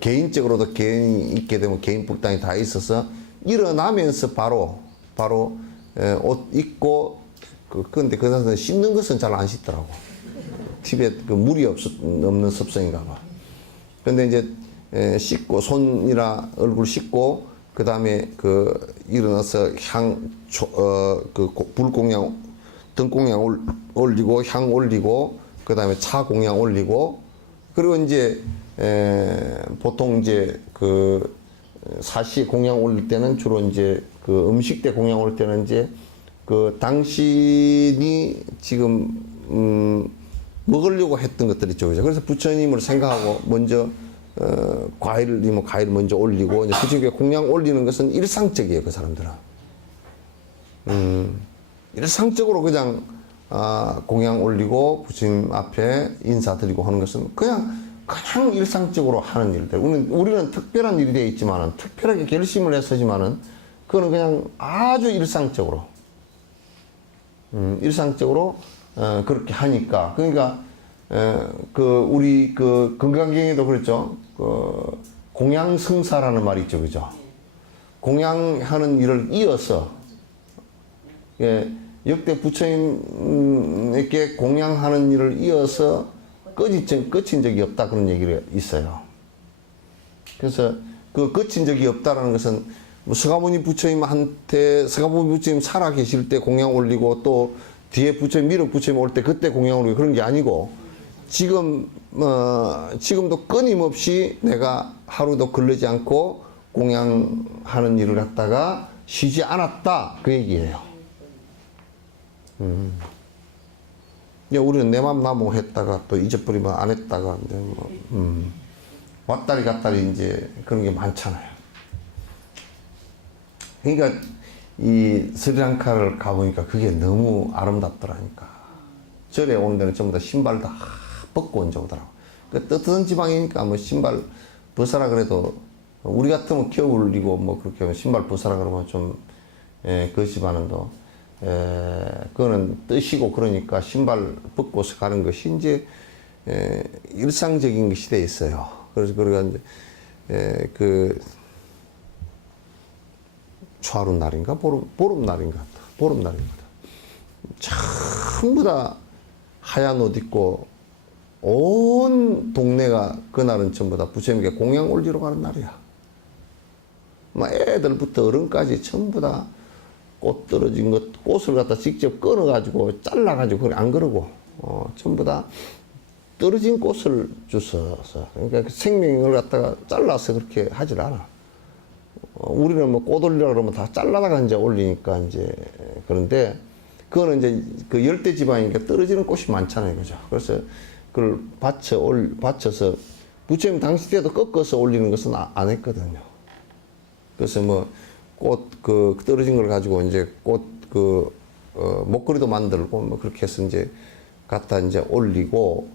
개인적으로도 개인이 있게 되면 개인 불단이 다 있어서 일어나면서 바로 옷 입고, 근데 그 사람은 씻는 것은 잘 안 씻더라고. TV에 물이 없는 습성인가 봐. 근데 이제 씻고 손이나 얼굴 씻고 그 다음에 일어나서 불공양, 등공양 올리고, 향 올리고, 그 다음에 차 공양 올리고, 그리고 이제, 보통 이제 사시 공양 올릴 때는 주로 이제 음식대 공양 올릴 때는 이제 당신이 지금, 먹으려고 했던 것들 있죠. 그죠? 그래서 부처님을 생각하고 먼저 과일이면 과일 먼저 올리고, 이제 부처님께 공양 올리는 것은 일상적이에요, 그 사람들은. 일상적으로 그냥, 공양 올리고, 부처님 앞에 인사드리고 하는 것은 그냥 일상적으로 하는 일들. 우리는 특별한 일이 되어 있지만은, 특별하게 결심을 했었지만은, 그거는 그냥 아주 일상적으로. 일상적으로 그렇게 하니까 그러니까 우리 건강경에도 그랬죠. 공양성사라는 말이 있죠, 그죠? 공양하는 일을 이어서 역대 부처님에게 공양하는 일을 이어서 끝인 적이 없다 그런 얘기가 있어요. 그래서 그 끝인 적이 없다라는 것은 뭐 서가모니 부처님한테 서가모니 부처님 살아 계실 때 공양 올리고 또 뒤에 부처님 미륵 부처님 올 때 그때 공양 올리고 그런 게 아니고 지금도 끊임없이 내가 하루도 걸리지 않고 공양하는 일을 갖다가 쉬지 않았다 그 얘기예요. 우리는 내 맘 나무 했다가 또 잊어버리면 안 했다가 이제 왔다리 갔다리 이제 그런 게 많잖아요. 그러니까 이 스리랑카를 가보니까 그게 너무 아름답더라니까. 절에 오는 데는 전부 다 신발 다 벗고 온자 오더라고. 그 뜨뜻한 지방이니까 뭐 신발 벗어라 그래도 우리 같으면 겨울이고 뭐 그렇게 하면 신발 벗어라 그러면 좀 그렇지만은 또 그거는 뜨시고 그러니까 신발 벗고서 가는 것이 이제 일상적인 것이 돼 있어요. 그래서 그러니까 이제 초하루 날인가 보름 날인가 전부 다 하얀 옷 입고 온 동네가 그날은 전부 다 부처님께 공양 올리러 가는 날이야. 막 애들부터 어른까지 전부 다 꽃 떨어진 것 꽃을 갖다 직접 끊어가지고 잘라가지고 그래 안 그러고 전부 다 떨어진 꽃을 주워서 그러니까 그 생명을 갖다가 잘라서 그렇게 하질 않아. 우리는 뭐 꽃 올리라 그러면 다 잘라다가 이제 올리니까 이제 그런데 그거는 이제 그 열대 지방이니까 떨어지는 꽃이 많잖아요, 그죠? 그래서 그걸 받쳐서 부처님 당시 때도 꺾어서 올리는 것은 안 했거든요. 그래서 뭐 꽃 떨어진 걸 가지고 이제 꽃 목걸이도 만들고 뭐 그렇게 해서 이제 갖다 이제 올리고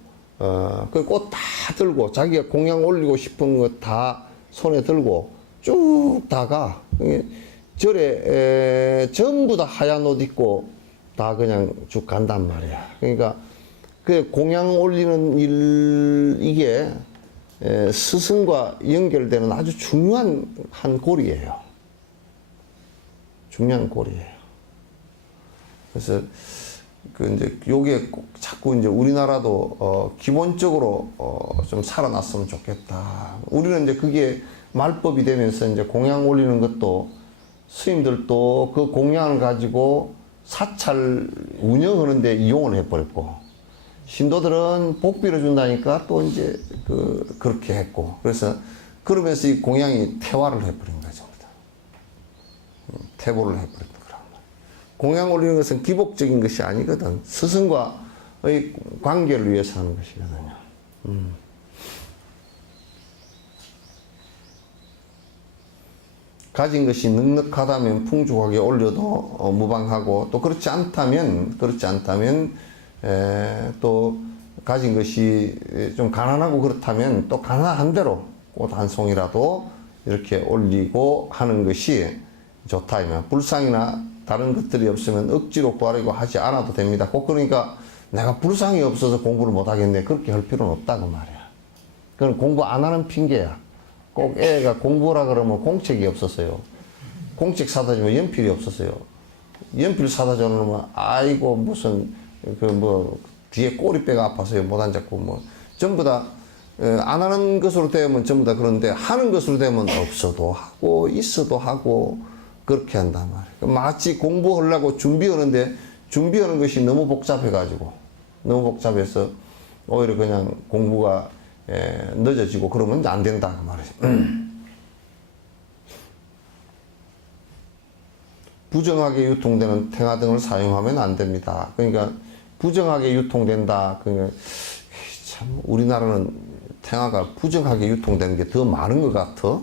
그 꽃 다 들고 자기가 공양 올리고 싶은 거 다 손에 들고 쭉 다가 절에 전부 다 하얀 옷 입고 다 그냥 쭉 간단 말이야. 그러니까 그 공양 올리는 일 이게 스승과 연결되는 아주 중요한 한 고리예요. 중요한 고리예요. 그래서 이제 요게 꼭 자꾸 이제 우리나라도 기본적으로 좀 살아났으면 좋겠다. 우리는 이제 그게 말법이 되면서 이제 공양 올리는 것도 스님들도 그 공양을 가지고 사찰 운영하는데 이용을 해버렸고 신도들은 복비를 준다니까 또 이제 그렇게 했고 그래서 그러면서 이 공양이 퇴화를 해버린 거죠. 퇴보를 해버린 거란 말이에요. 공양 올리는 것은 기복적인 것이 아니거든. 스승과의 관계를 위해서 하는 것이거든요. 가진 것이 넉넉하다면 풍족하게 올려도 무방하고 또 그렇지 않다면 또 가진 것이 좀 가난하고 그렇다면 또 가난한 대로 꽃 한 송이라도 이렇게 올리고 하는 것이 좋다. 이면 불상이나 다른 것들이 없으면 억지로 구하려고 하지 않아도 됩니다. 꼭 그러니까 내가 불상이 없어서 공부를 못 하겠네 그렇게 할 필요는 없다고 말이야. 그건 공부 안 하는 핑계야. 꼭 애가 공부라 그러면 공책이 없었어요. 공책 사다 주면 연필이 없었어요. 연필 사다 주면 아이고 무슨 뒤에 꼬리뼈가 아파서요 못 앉았고 뭐 전부 다 안 하는 것으로 되면 전부 다 그런데 하는 것으로 되면 없어도 하고 있어도 하고 그렇게 한단 말이에요. 마치 공부하려고 준비하는데 준비하는 것이 너무 복잡해가지고 너무 복잡해서 오히려 그냥 공부가 늦어지고 그러면 안 된다 그 말이죠. 부정하게 유통되는 탱화 등을 사용하면 안 됩니다. 그러니까 부정하게 유통된다. 그러니까 참 우리나라는 탱화가 부정하게 유통되는 게 더 많은 것 같아.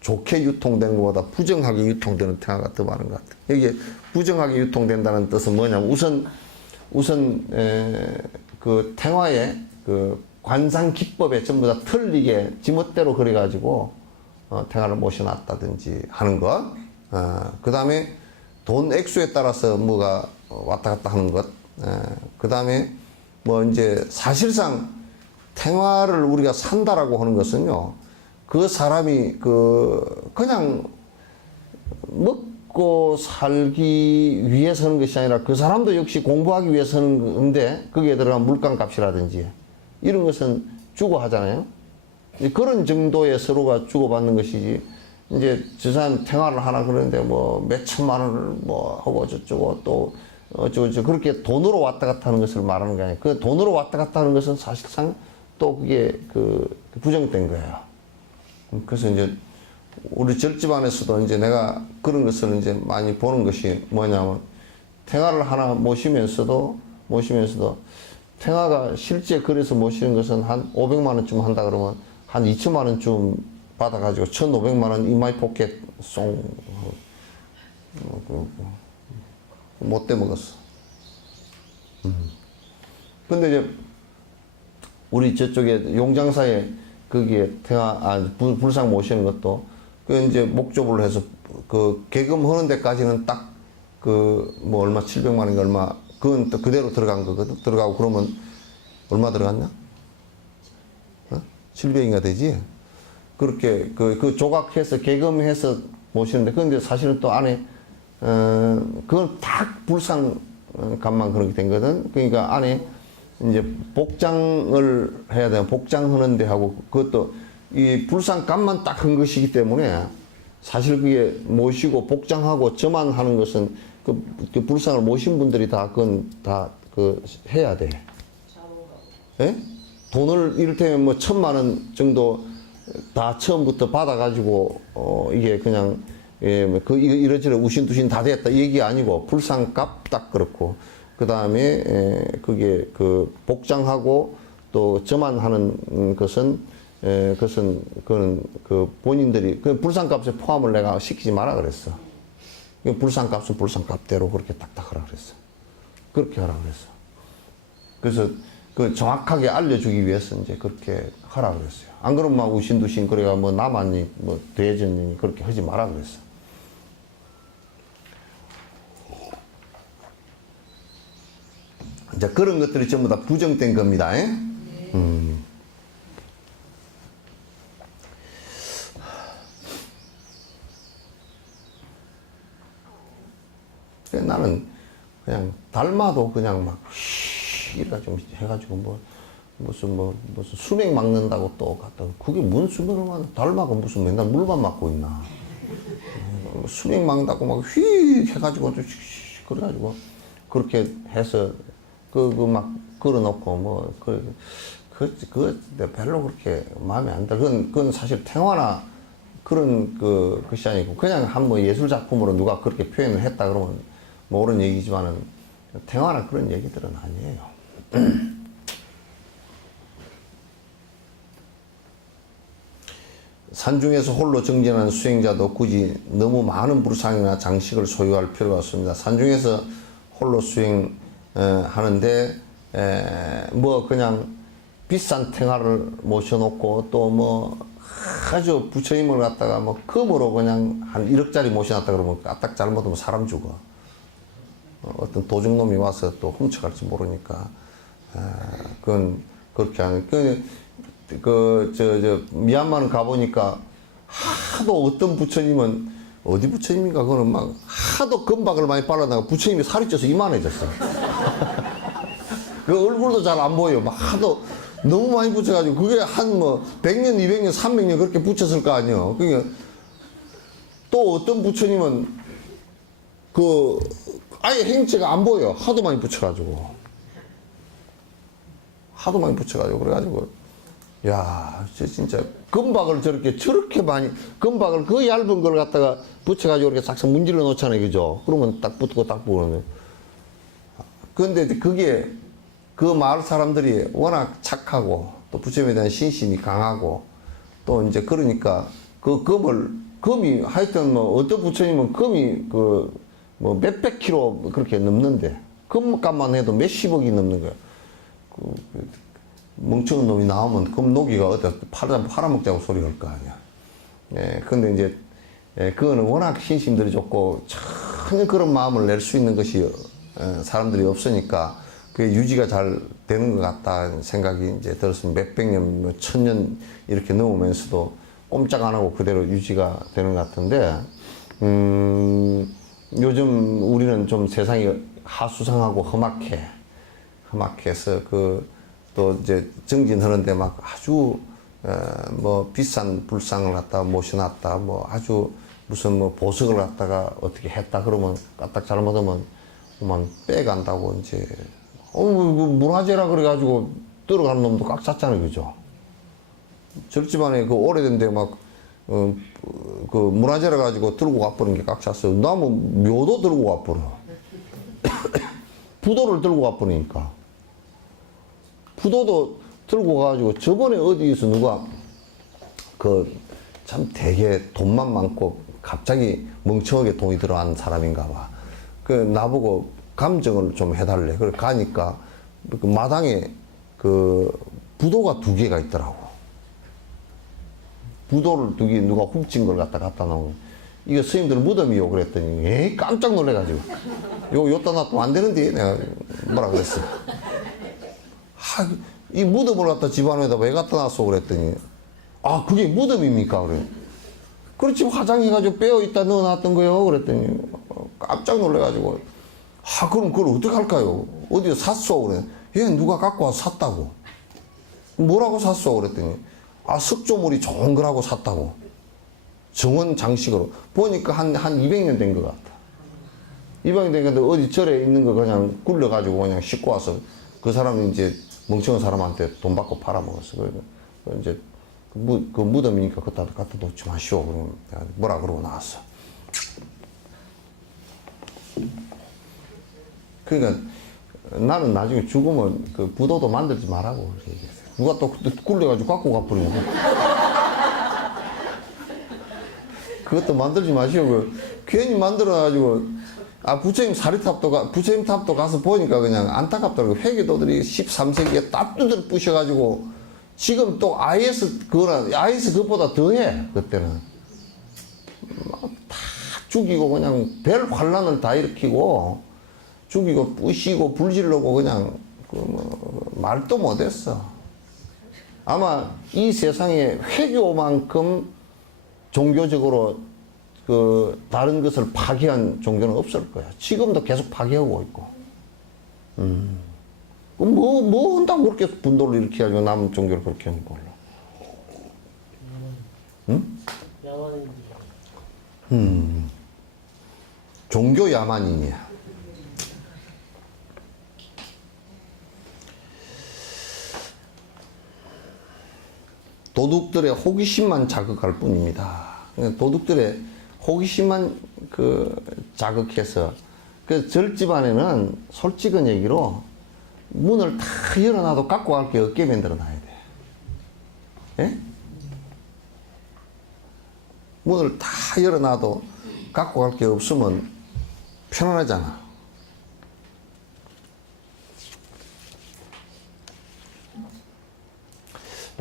좋게 유통되는 것보다 부정하게 유통되는 탱화가 더 많은 것 같아. 여기에 부정하게 유통된다는 뜻은 뭐냐면 우선 그 탱화의 그 관상 기법에 전부 다 틀리게 지멋대로 그래가지고 탱화를 모셔놨다든지 하는 것. 그 다음에 돈 액수에 따라서 뭐가 왔다 갔다 하는 것. 그 다음에 뭐 이제 사실상 생활을 우리가 산다라고 하는 것은요, 그 사람이 그냥 먹고 살기 위해서 하는 것이 아니라 그 사람도 역시 공부하기 위해서 하는 건데, 거기에 들어간 물감 값이라든지 이런 것은 주고 하잖아요. 그런 정도의 서로가 주고받는 것이지, 이제 저 사람 생활을 하나 그러는데 뭐 몇 천만 원을 뭐 하고 저쩌고 또 어쩌고 그렇게 돈으로 왔다 갔다 하는 것을 말하는 게 아니에요. 그 돈으로 왔다 갔다 하는 것은 사실상 또 그게 부정된 거예요. 그래서 이제 우리 절집안에서도 이제 내가 그런 것을 이제 많이 보는 것이 뭐냐면, 탱화를 하나 모시면서도 탱화가 실제 그래서 모시는 것은 한 500만 원쯤 한다 그러면 한 2천만 원쯤 받아가지고 1,500만 원 이마이 포켓 송 못 떼먹었어. 근데 이제 우리 저쪽에 용장사에 거기에 불상 모시는 것도 그 이제 목조를 해서 그 개금 하는 데까지는 딱 뭐 얼마 700만 원인가 얼마 그건 또 그대로 들어간 거거든. 들어가고 그러면 얼마 들어갔냐? 700인가 되지? 그렇게 그 조각해서 개금해서 모시는데, 그런데 사실은 또 안에 그건 딱 불상 값만 그렇게 된 거든. 그러니까 안에 이제 복장을 해야 돼요. 복장하는데 하고, 그것도 이 불상 값만 딱 한 것이기 때문에 사실 그게 모시고 복장하고 저만 하는 것은 그 불상을 모신 분들이 그건 다 해야 돼. 예? 돈을 이를테면 뭐 1,000만 원 정도 다 처음부터 받아가지고 이게 그냥 이러저러 우신두신 다 됐다 이 얘기 아니고, 불상값 딱 그렇고, 그 다음에 그게 복장하고 또 저만 하는 것은 그거는 본인들이 불상값에 포함을 내가 시키지 마라 그랬어. 불상값은 불상값대로 그렇게 딱딱 하라 그랬어. 그렇게 하라 그랬어. 그래서 정확하게 알려주기 위해서 이제 그렇게 하라 그랬어요. 안 그러면 막 우신두신 그래가 뭐 남았니 뭐 대전이니 그렇게 하지 마라 그랬어. 이제 그런 것들이 전부 다 부정된 겁니다. 나는 그냥 닮아도 그냥 막 이래가지고 해가지고 무슨 수맥 막는다고 또 갔다. 그게 뭔 수맥을 막는? 닮아가 무슨 맨날 물만 맞고 있나? 수맥 막는다고 막 휘 해가지고 그래가지고 그렇게 해서 막 걸어놓고 별로 그렇게 마음에 안 들어. 그건 사실 탱화나 그런 것이 아니고 그냥 한 예술 작품으로 누가 그렇게 표현을 했다 그러면 옳은 얘기지만은 탱화나 그런 얘기들은 아니에요. 산중에서 홀로 정진하는 수행자도 굳이 너무 많은 불상이나 장식을 소유할 필요가 없습니다. 산중에서 홀로 수행 하는데 뭐 그냥 비싼 탱화를 모셔놓고 또 아주 부처님을 갖다가 금으로 그냥 한 1억짜리 모셔놨다 그러면 딱 잘못하면 사람 죽어. 어떤 도둑놈이 와서 또 훔쳐갈지 모르니까 그건 그렇게 하는. 미얀마는 가보니까 하도 어떤 부처님은 어디 부처님인가 그거는 막 하도 금박을 많이 발라다가 부처님이 살이 쪄서 이만해졌어. 그 얼굴도 잘 안 보여. 막 하도 너무 많이 붙여가지고 그게 한 100년, 200년, 300년 그렇게 붙였을 거 아니에요. 그러니까 또 어떤 부처님은 아예 행체가 안 보여. 하도 많이 붙여가지고. 그래가지고 야, 진짜 금박을 저렇게 많이 금박을 그 얇은 걸 갖다가 붙여가지고 이렇게 싹싹 문질러 놓잖아요, 그죠? 그러면 딱 붙고 딱 보는데. 그런데 그게 그 마을 사람들이 워낙 착하고 또 부처님에 대한 신심이 강하고 또 이제 그러니까 금이 하여튼 어떤 부처님은 금이 몇백 킬로 그렇게 넘는데 금값만 해도 몇십억이 넘는 거야. 멍청한 놈이 나오면 금 녹이가 어디다 팔아먹자고 소리 할 거 아니야. 근데 이제 그거는 워낙 신심들이 좋고 참 전혀 그런 마음을 낼 수 있는 것이 사람들이 없으니까 그게 유지가 잘 되는 것 같다는 생각이 이제 들었습니다. 몇백 년, 뭐 천년 이렇게 넘으면서도 꼼짝 안 하고 그대로 유지가 되는 것 같은데, 요즘 우리는 좀 세상이 하수상하고 험악해서 또 이제 정진하는데 막 아주 뭐 비싼 불상을 갖다가 모셔놨다, 뭐 아주 무슨 뭐 보석을 갖다가 어떻게 했다 그러면 까딱 잘못하면 그만 빼간다고 이제 문화재라 그래가지고 들어가는 놈도 꽉 찼잖아요, 그죠? 저희 집안에 그 오래된데 막 그 문화재라 가지고 들고 가버린 게 꽉 찼어요. 나뭐 묘도 들고 가버려. 부도를 들고 가버리니까. 부도도 들고 가가지고 저번에 어디에서 누가 참 되게 돈만 많고 갑자기 멍청하게 돈이 들어간 사람인가 봐. 그 나보고 감정을 좀 해달래. 그래 가니까 그 마당에 그 부도가 2개가 있더라고. 부도를 2개 누가 훔친 걸 갖다 놓은. 이거 스님들 무덤이요. 그랬더니 에이 깜짝 놀래가지고 요따 놔두면 안 되는데 내가 뭐라 그랬어. 이 무덤을 갖다 집안에다 왜 갖다 놨어 그랬더니 그게 무덤입니까 그래. 그렇지 화장해가지고 빼어있다 넣어놨던 거요 그랬더니 깜짝 놀래가지고 그럼 그걸 어떻게 할까요? 어디서 샀어 그래. 얘 누가 갖고 와서 샀다고. 뭐라고 샀어 그랬더니 석조물이 좋은 거라고 샀다고. 정원 장식으로. 보니까 한 200년 된 것 같아. 200년 된 건데 어디 절에 있는 거 그냥 굴려가지고 그냥 싣고 와서 그 사람이 이제 멍청한 사람한테 돈 받고 팔아먹었어. 그래서 이제 그 무덤이니까 갖다 놓지 마시오. 그러면 내가 뭐라 그러고 나왔어. 그러니까 나는 나중에 죽으면 그 부도도 만들지 말라고 그렇게 얘기했어요. 누가 또 굴려가지고 갖고 가버리고. 그것도 만들지 마시오. 괜히 만들어가지고, 부처님 부처님 탑도 가서 보니까 그냥 안타깝더라고. 회계도들이 13세기에 딱 두들 부셔가지고, 지금 또 IS 그것보다 더해, 그때는. 다 죽이고, 그냥 별 환란을 다 일으키고, 죽이고, 부시고, 불질르고, 그냥, 말도 못했어. 아마 이 세상에 회교만큼 종교적으로 다른 것을 파괴한 종교는 없을 거야. 지금도 계속 파괴하고 있고. 뭐 한다고 그렇게 분노를 일으켜가지고 남은 종교를 그렇게 하는 걸로. 종교 야만인이야. 도둑들의 호기심만 자극할 뿐입니다. 도둑들의 호기심만 자극해서 절집안에는 솔직한 얘기로 문을 다 열어놔도 갖고 갈 게 없게 만들어 놔야 돼. 예? 문을 다 열어놔도 갖고 갈 게 없으면 편안하잖아.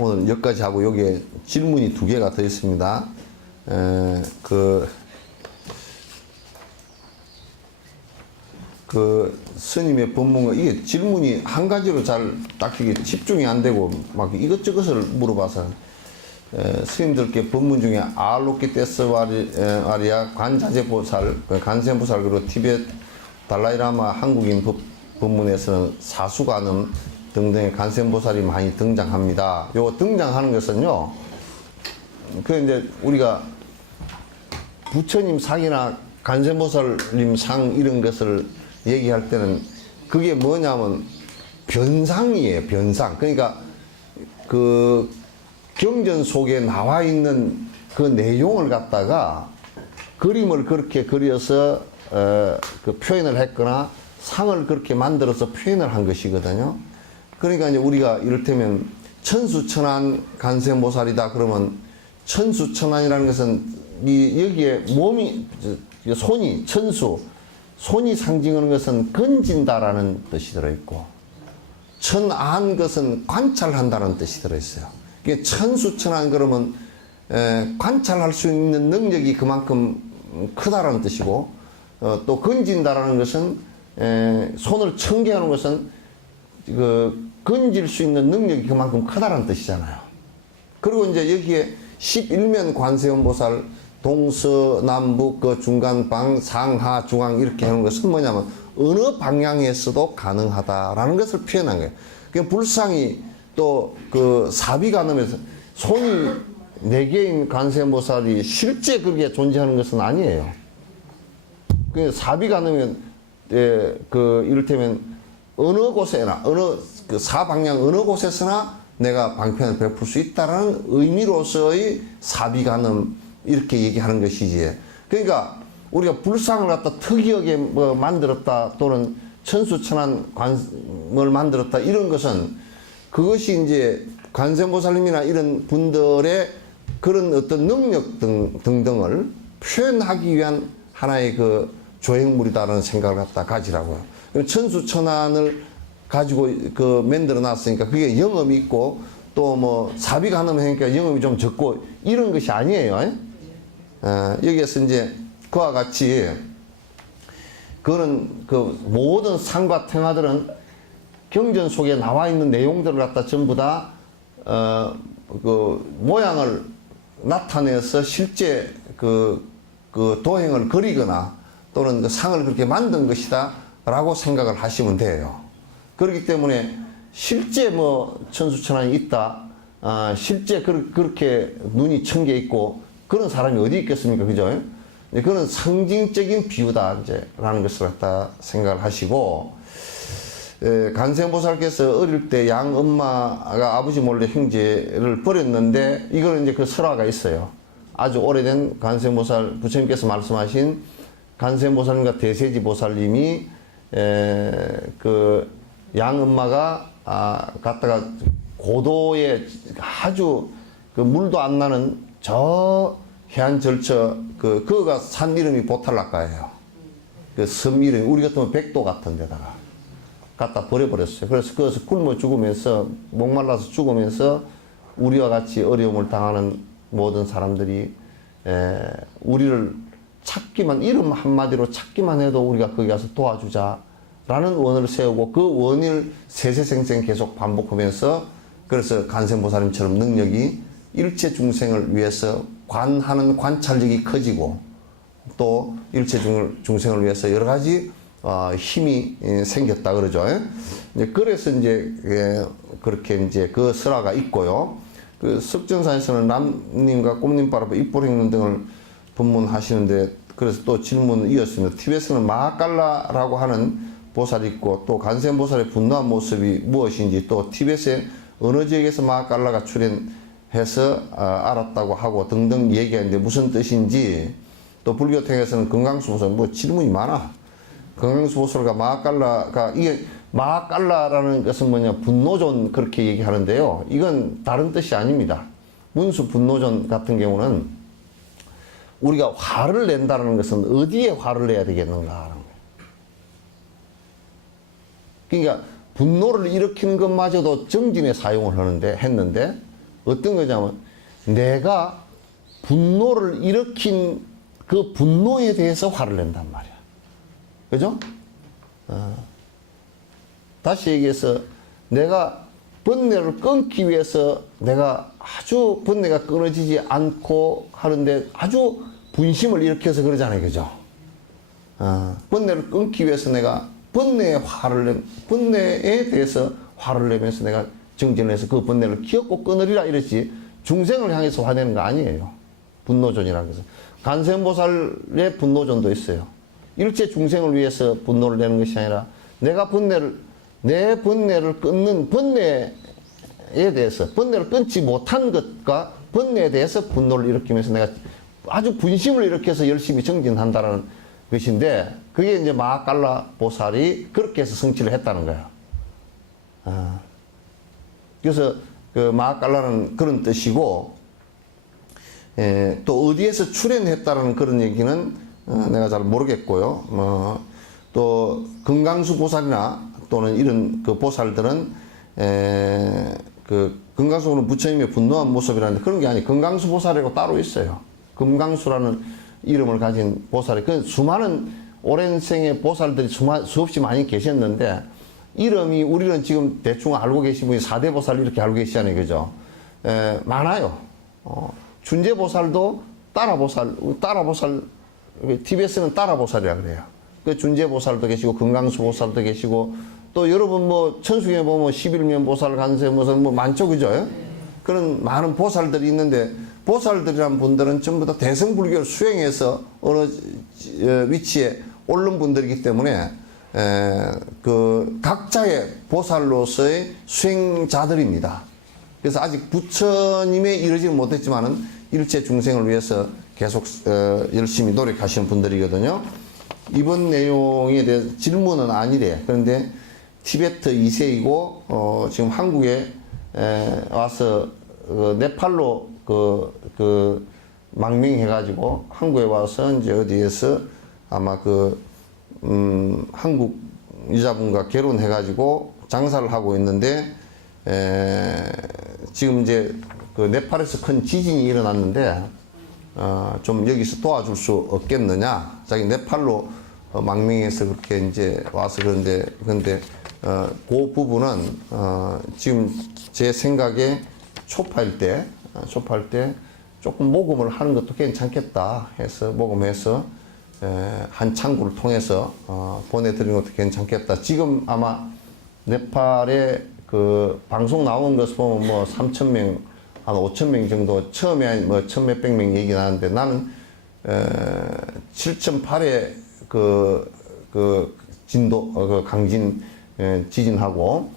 오늘 여기까지 하고 여기에 질문이 2개가 더 있습니다. 스님의 법문은 이게 질문이 한 가지로 잘 딱 이게 집중이 안 되고 막 이것저것을 물어봐서 스님들께 법문 중에 알로키테스와리아 관자재보살, 간센보살 그리고 티베트 달라이라마 한국인 법문에서는 사수관음 등등의 간센보살이 많이 등장합니다. 요 등장하는 것은요, 이제 우리가 부처님 상이나 간센보살님 상 이런 것을 얘기할 때는 그게 뭐냐면 변상이에요, 변상. 그러니까 그 경전 속에 나와 있는 그 내용을 갖다가 그림을 그렇게 그려서 그 표현을 했거나 상을 그렇게 만들어서 표현을 한 것이거든요. 그러니까 이제 우리가 이를테면 천수천안 간센보살이다 그러면 천수천안이라는 것은 여기에 몸이 손이 손이 상징하는 것은 건진다라는 뜻이 들어있고 천안 것은 관찰한다는 뜻이 들어있어요. 이게 천수천안 그러면 관찰할 수 있는 능력이 그만큼 크다라는 뜻이고 또 건진다라는 것은 손을 청개하는 것은 그 건질 수 있는 능력이 그만큼 크다는 뜻이잖아요. 그리고 이제 여기에 11면 관세음보살 동서남북 그 중간방 상하 중앙 이렇게 하는 것은 뭐냐면 어느 방향에서도 가능하다라는 것을 표현한 거예요. 그 불상이 또 그 사비간음에서 손이 4개인 관세음보살이 실제 그게 존재하는 것은 아니에요. 그 사비간음은 그 이를테면 어느 곳에나 어느 그 사방향 어느 곳에서나 내가 방편을 베풀 수 있다라는 의미로서의 사비간음 이렇게 얘기하는 것이지. 그러니까 우리가 불상을 갖다 특이하게 뭐 만들었다 또는 천수천안 관을 만들었다 이런 것은 그것이 이제 관세음보살님이나 이런 분들의 그런 어떤 능력 등등을 표현하기 위한 하나의 그 조형물이다라는 생각을 갖다 가지라고요. 천수천안을 가지고 그 만들어 놨으니까 그게 영험이 있고 또 뭐 사비가 하면 하니까 영험이 좀 적고 이런 것이 아니에요. 여기에서 이제 그와 같이 그거는 그 모든 상과 탱화들은 경전 속에 나와 있는 내용들을 갖다 전부 다 그 모양을 나타내서 실제 그 도행을 그리거나 또는 그 상을 그렇게 만든 것이다 라고 생각을 하시면 돼요. 그렇기 때문에 실제 뭐 천수천안이 있다, 실제 그렇게 눈이 천개 있고 그런 사람이 어디 있겠습니까? 그죠? 그런 상징적인 비유다 이제 라는 것을 갖다 생각을 하시고, 관세음보살께서 어릴 때 양 엄마가 아버지 몰래 형제를 버렸는데 이거는 이제 그 설화가 있어요. 아주 오래된 관세음보살 부처님께서 말씀하신 관세음보살님과 대세지보살님이 그 양 엄마가 갔다가 고도에 아주 그 물도 안 나는 저 해안 절처 그거가 산 이름이 보탈락가예요. 그 섬 이름이 우리 같으면 백도 같은 데다가 갖다 버려버렸어요. 그래서 거기서 굶어 죽으면서 목말라서 죽으면서 우리와 같이 어려움을 당하는 모든 사람들이 우리를 찾기만 이름 한마디로 찾기만 해도 우리가 거기 가서 도와주자라는 원을 세우고 그 원을 세세생생 계속 반복하면서 그래서 관세음보살님처럼 능력이 일체 중생을 위해서 관하는 관찰력이 커지고 또 일체 중생을 위해서 여러 가지 힘이 생겼다 그러죠. 그래서 이제 그렇게 이제 그 설화가 있고요. 그 석전사에서는 남님과 꽃님바라보 입보행론 등을 법문하시는데 그래서 또 질문을 이었습니다. 티베트는 마하깔라라고 하는 보살이 있고 또 관세음보살의 분노한 모습이 무엇인지 또 티베트의 어느 지역에서 마하깔라가 출현해서 알았다고 하고 등등 얘기하는데 무슨 뜻인지 또 불교통에서는 금강수보살 뭐 질문이 많아. 금강수보살과 마하깔라가 이게 마하깔라라는 것은 뭐냐 분노존 그렇게 얘기하는데요. 이건 다른 뜻이 아닙니다. 문수 분노존 같은 경우는 우리가 화를 낸다는 것은 어디에 화를 내야 되겠는가 하는 거예요. 그러니까 분노를 일으키는 것마저도 정진에 사용을 했는데 어떤 거냐면 내가 분노를 일으킨 그 분노에 대해서 화를 낸단 말이야. 그죠? 다시 얘기해서 내가 번뇌를 끊기 위해서 내가 아주 번뇌가 끊어지지 않고 하는데 아주 분심을 일으켜서 그러잖아요. 그죠? 번뇌를 끊기 위해서 내가 번뇌에 대해서 화를 내면서 내가 정진을 해서 그 번뇌를 기억고 끊으리라 이랬지 중생을 향해서 화내는 거 아니에요. 분노존이라고 해서. 관세음보살의 분노존도 있어요. 일체 중생을 위해서 분노를 내는 것이 아니라 내가 내 번뇌를 끊는 번뇌에 대해서 번뇌를 끊지 못한 것과 번뇌에 대해서 분노를 일으키면서 내가 아주 분심을 일으켜서 열심히 정진한다는 것인데 그게 이제 마하깔라 보살이 그렇게 해서 성취를 했다는 거예요. 그래서 그 마하깔라는 그런 뜻이고 또 어디에서 출현했다는 그런 얘기는 내가 잘 모르겠고요. 또 금강수 보살이나 또는 이런 그 보살들은 그 금강수는 부처님의 분노한 모습이라는데 그런 게 아니에요. 금강수 보살이라고 따로 있어요. 금강수라는 이름을 가진 보살이 그 수많은 오랜 생의 보살들이 수없이 많이 계셨는데, 이름이 우리는 지금 대충 알고 계신 분이 4대 보살 이렇게 알고 계시잖아요. 그죠? 많아요. 준재보살도 따라보살, TBS는 따라보살이라 그래요. 그 준재보살도 계시고, 금강수보살도 계시고, 또 여러분 뭐, 천수경에 보면 11면 보살, 간세 무슨 뭐 많죠. 그죠? 그런 많은 보살들이 있는데, 보살들이란 분들은 전부 다 대승불교를 수행해서 어느 위치에 오른 분들이기 때문에, 그 각자의 보살로서의 수행자들입니다. 그래서 아직 부처님에 이르지는 못했지만은 일체 중생을 위해서 계속 열심히 노력하시는 분들이거든요. 이번 내용에 대해 질문은 아니래. 그런데 티베트 2세이고 지금 한국에 와서 네팔로 망명해가지고 한국에 와서 이제 어디에서 아마 한국 여자분과 결혼해가지고 장사를 하고 있는데, 지금 이제 네팔에서 큰 지진이 일어났는데, 좀 여기서 도와줄 수 없겠느냐. 자기 네팔로 망명해서 그렇게 이제 와서 근데 그 부분은, 지금 제 생각에 초파일 때 조금 모금을 하는 것도 괜찮겠다 해서 모금해서 한 창구를 통해서 보내드리는 것도 괜찮겠다. 지금 아마 네팔에 그 방송 나온 것을 보면 뭐 3,000명, 한 5,000명 정도, 처음에 뭐 1,000몇백 명 얘기 나는데, 나는 7.8의 진도, 강진 지진하고,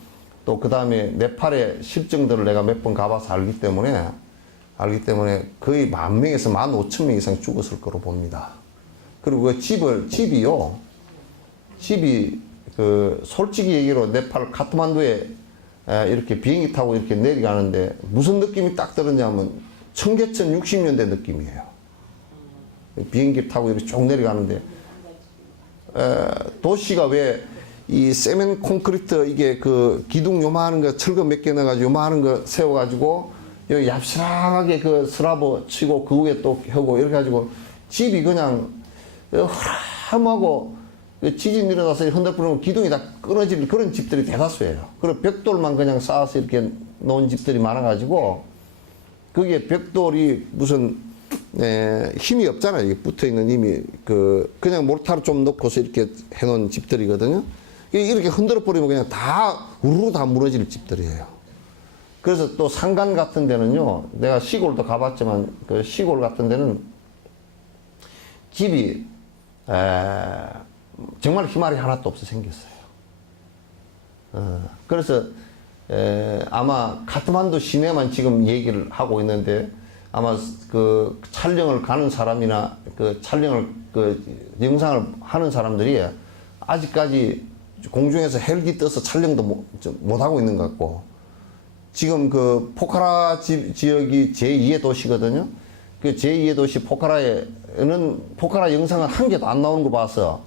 또 그 다음에 네팔의 실정들을 내가 몇 번 가봐서 알기 때문에 거의 10,000명에서 15,000명 이상 죽었을 거로 봅니다. 그리고 그 집이 솔직히 얘기로 네팔 카트만두에 이렇게 비행기 타고 이렇게 내려가는데 무슨 느낌이 딱 들었냐면 청계천 60년대 느낌이에요. 비행기 타고 이렇게 쭉 내려가는데, 도시가 왜 이 세멘 콘크리트 이게 기둥 요만한 거 철거 몇 개 넣어가지고 요만한 거 세워가지고 여기 얍실하게 스라브 치고 그 위에 또 혀고 이렇게 가지고 집이 그냥 허름하고 지진 일어나서 흔들리면 기둥이 다 끊어질 그런 집들이 대다수예요. 그리고 벽돌만 그냥 쌓아서 이렇게 놓은 집들이 많아가지고, 그게 벽돌이 무슨 힘이 없잖아요. 이게 붙어 있는 힘이 그냥 모르타르 좀 넣고서 이렇게 해놓은 집들이거든요. 이렇게 흔들어 버리면 그냥 다 우르르 다 무너질 집들이에요. 그래서 또 산간 같은 데는요, 내가 시골도 가봤지만 그 시골 같은 데는 집이 정말 희말이 하나도 없어 생겼어요. 그래서 아마 카트만두 시내만 지금 얘기를 하고 있는데, 아마 그 촬영을 가는 사람이나 영상을 하는 사람들이 아직까지 공중에서 헬기 떠서 촬영도 못 하고 있는 것 같고, 지금 포카라 지역이 제2의 도시거든요. 그 제2의 도시 포카라에는 포카라 영상은 한 개도 안 나오는 거 봐서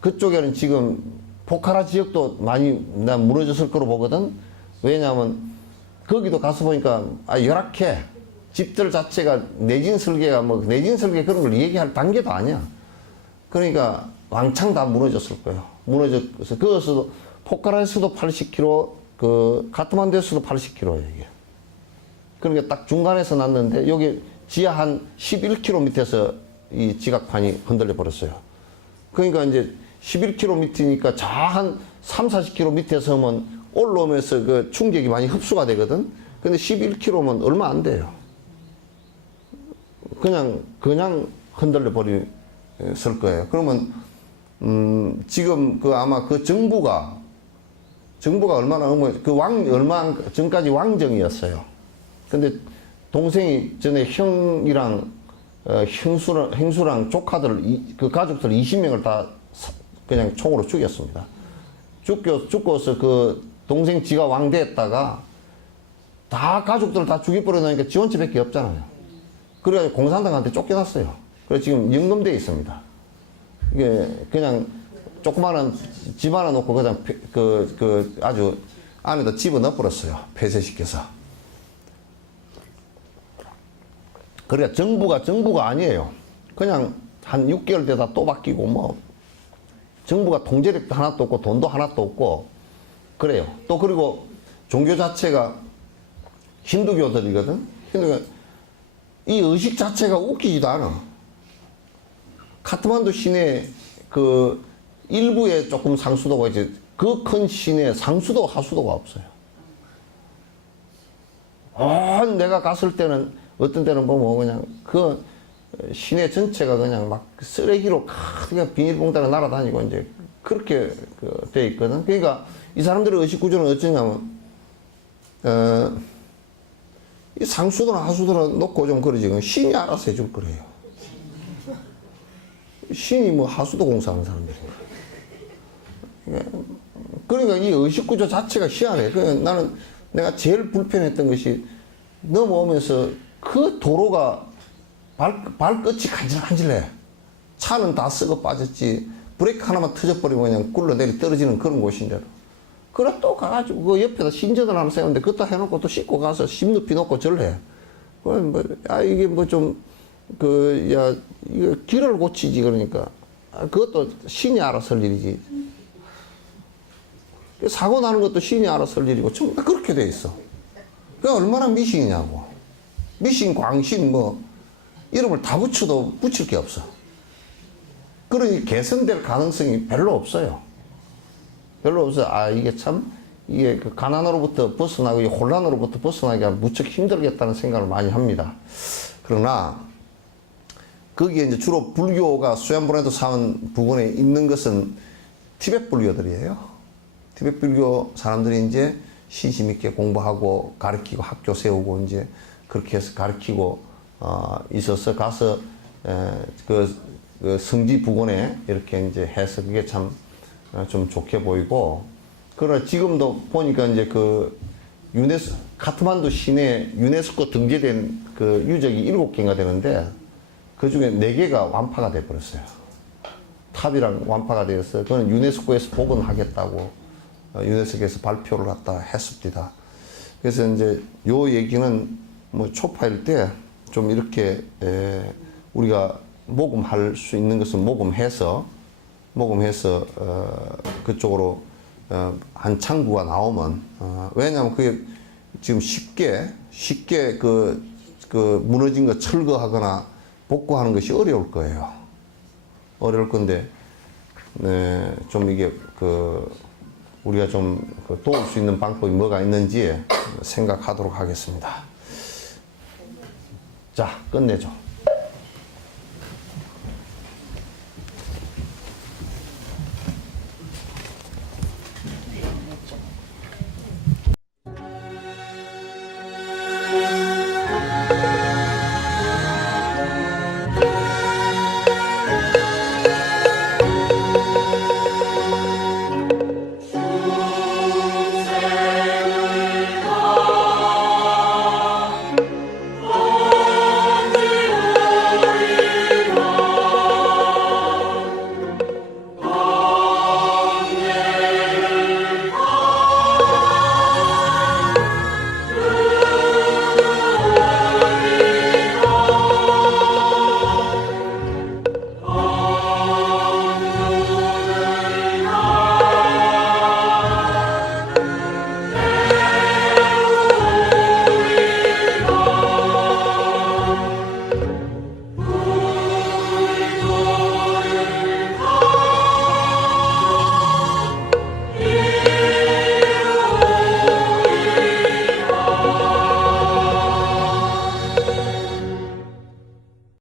그쪽에는 지금 포카라 지역도 많이 난 무너졌을 거로 보거든. 왜냐하면 거기도 가서 보니까 열악해. 집들 자체가 내진 설계 그런 걸 얘기할 단계도 아니야. 그러니까 왕창 다 무너졌을 거예요. 무너져서 그것도 포카라에서도 80km, 카트만두에서도 80km예요, 이게. 그러니까 딱 중간에서 났는데, 여기 지하 한 11km 밑에서 이 지각판이 흔들려 버렸어요. 그러니까 이제 11km 밑이니까 저 한 3, 40km 밑에서 면 올라오면서 충격이 많이 흡수가 되거든. 근데 11km면 얼마 안 돼요. 그냥 흔들려 버렸을 거예요. 그러면 지금 아마 정부가 얼마 얼마 전까지 왕정이었어요. 근데 동생이 전에 형이랑 형수랑 조카들 가족들 20명을 다 그냥 총으로 죽였습니다. 죽고서 동생 지가 왕 됐다가 다 가족들 다 죽여버려 놓으니까 지원체밖에 없잖아요. 그래가지고 공산당한테 쫓겨났어요. 그래서 지금 연금돼 있습니다. 이게 그냥 조그마한 집 하나 놓고 그냥 아주 안에다 집어넣어 버렸어요. 폐쇄시켜서. 그러니까 정부가 아니에요. 그냥 한 6개월 되다 또 바뀌고 정부가 통제력도 하나도 없고 돈도 하나도 없고 그래요. 또 그리고 종교 자체가 힌두교들이거든. 힌두교 이 의식 자체가 웃기지도 않아. 카트만두 시내 그 일부에 조금 상수도가 이제 그 큰 시내에 상수도 하수도가 없어요. 내가 갔을 때는 어떤 때는 보면 그냥 그 시내 전체가 그냥 막 쓰레기로 그냥 비닐봉다를 날아다니고 이제 그렇게 돼 있거든. 그러니까 이 사람들의 의식 구조는 어쩌냐면 이 상수도나 하수도나 놓고 좀 그러지 신이 알아서 해줄 거래요. 신이 뭐 하수도 공사하는 사람들이야. 그러니까 이 의식 구조 자체가 희한해. 그러니까 나는 내가 제일 불편했던 것이 넘어오면서 그 도로가 발끝이 간질간질해. 차는 다 썩어 빠졌지. 브레이크 하나만 터져버리면 그냥 굴러내리 떨어지는 그런 곳인데도. 그래 또 가가지고 그 옆에다 신전을 하나 세우는데 그것도 해놓고 또 씻고 가서 심눕히 놓고 절해. 이게 뭐 좀 이거 길을 고치지 그러니까. 그것도 신이 알아서 할 일이지. 사고 나는 것도 신이 알아서 할 일이고 전부 다 그렇게 돼 있어. 그 얼마나 미신이냐고. 미신, 광신 뭐 이름을 다 붙여도 붙일 게 없어. 그러니 개선될 가능성이 별로 없어요. 별로 없어요. 이게 참 이게 그 가난으로부터 벗어나고 이 혼란으로부터 벗어나기가 무척 힘들겠다는 생각을 많이 합니다. 그러나 거기에 이제 주로 불교가 수얀부라도 사원 부근에 있는 것은 티베트 불교들이에요. 티베트 불교 사람들이 이제 신심 있게 공부하고 가르치고 학교 세우고 이제 그렇게 해서 가르치고 있어서 가서 그 성지 부근에 이렇게 이제 해서 그게 참 좀 좋게 보이고 그러나 지금도 보니까 이제 카트만두 시내 유네스코 등재된 그 유적이 7개가 되는데 그 중에 4개가 완파가 돼 버렸어요. 탑이랑 완파가 되어서 그건 유네스코에서 복원하겠다고 유네스코에서 발표를 갖다 했습니다. 그래서 이제 요 얘기는 뭐 초파일 때 좀 이렇게 우리가 모금할 수 있는 것은 모금해서 그쪽으로 한 창구가 나오면 왜냐하면 그게 지금 쉽게 그 무너진 거 철거하거나 복구하는 것이 어려울 거예요. 어려울 건데 좀 이게 우리가 좀 도울 수 있는 방법이 뭐가 있는지 생각하도록 하겠습니다. 자, 끝내죠.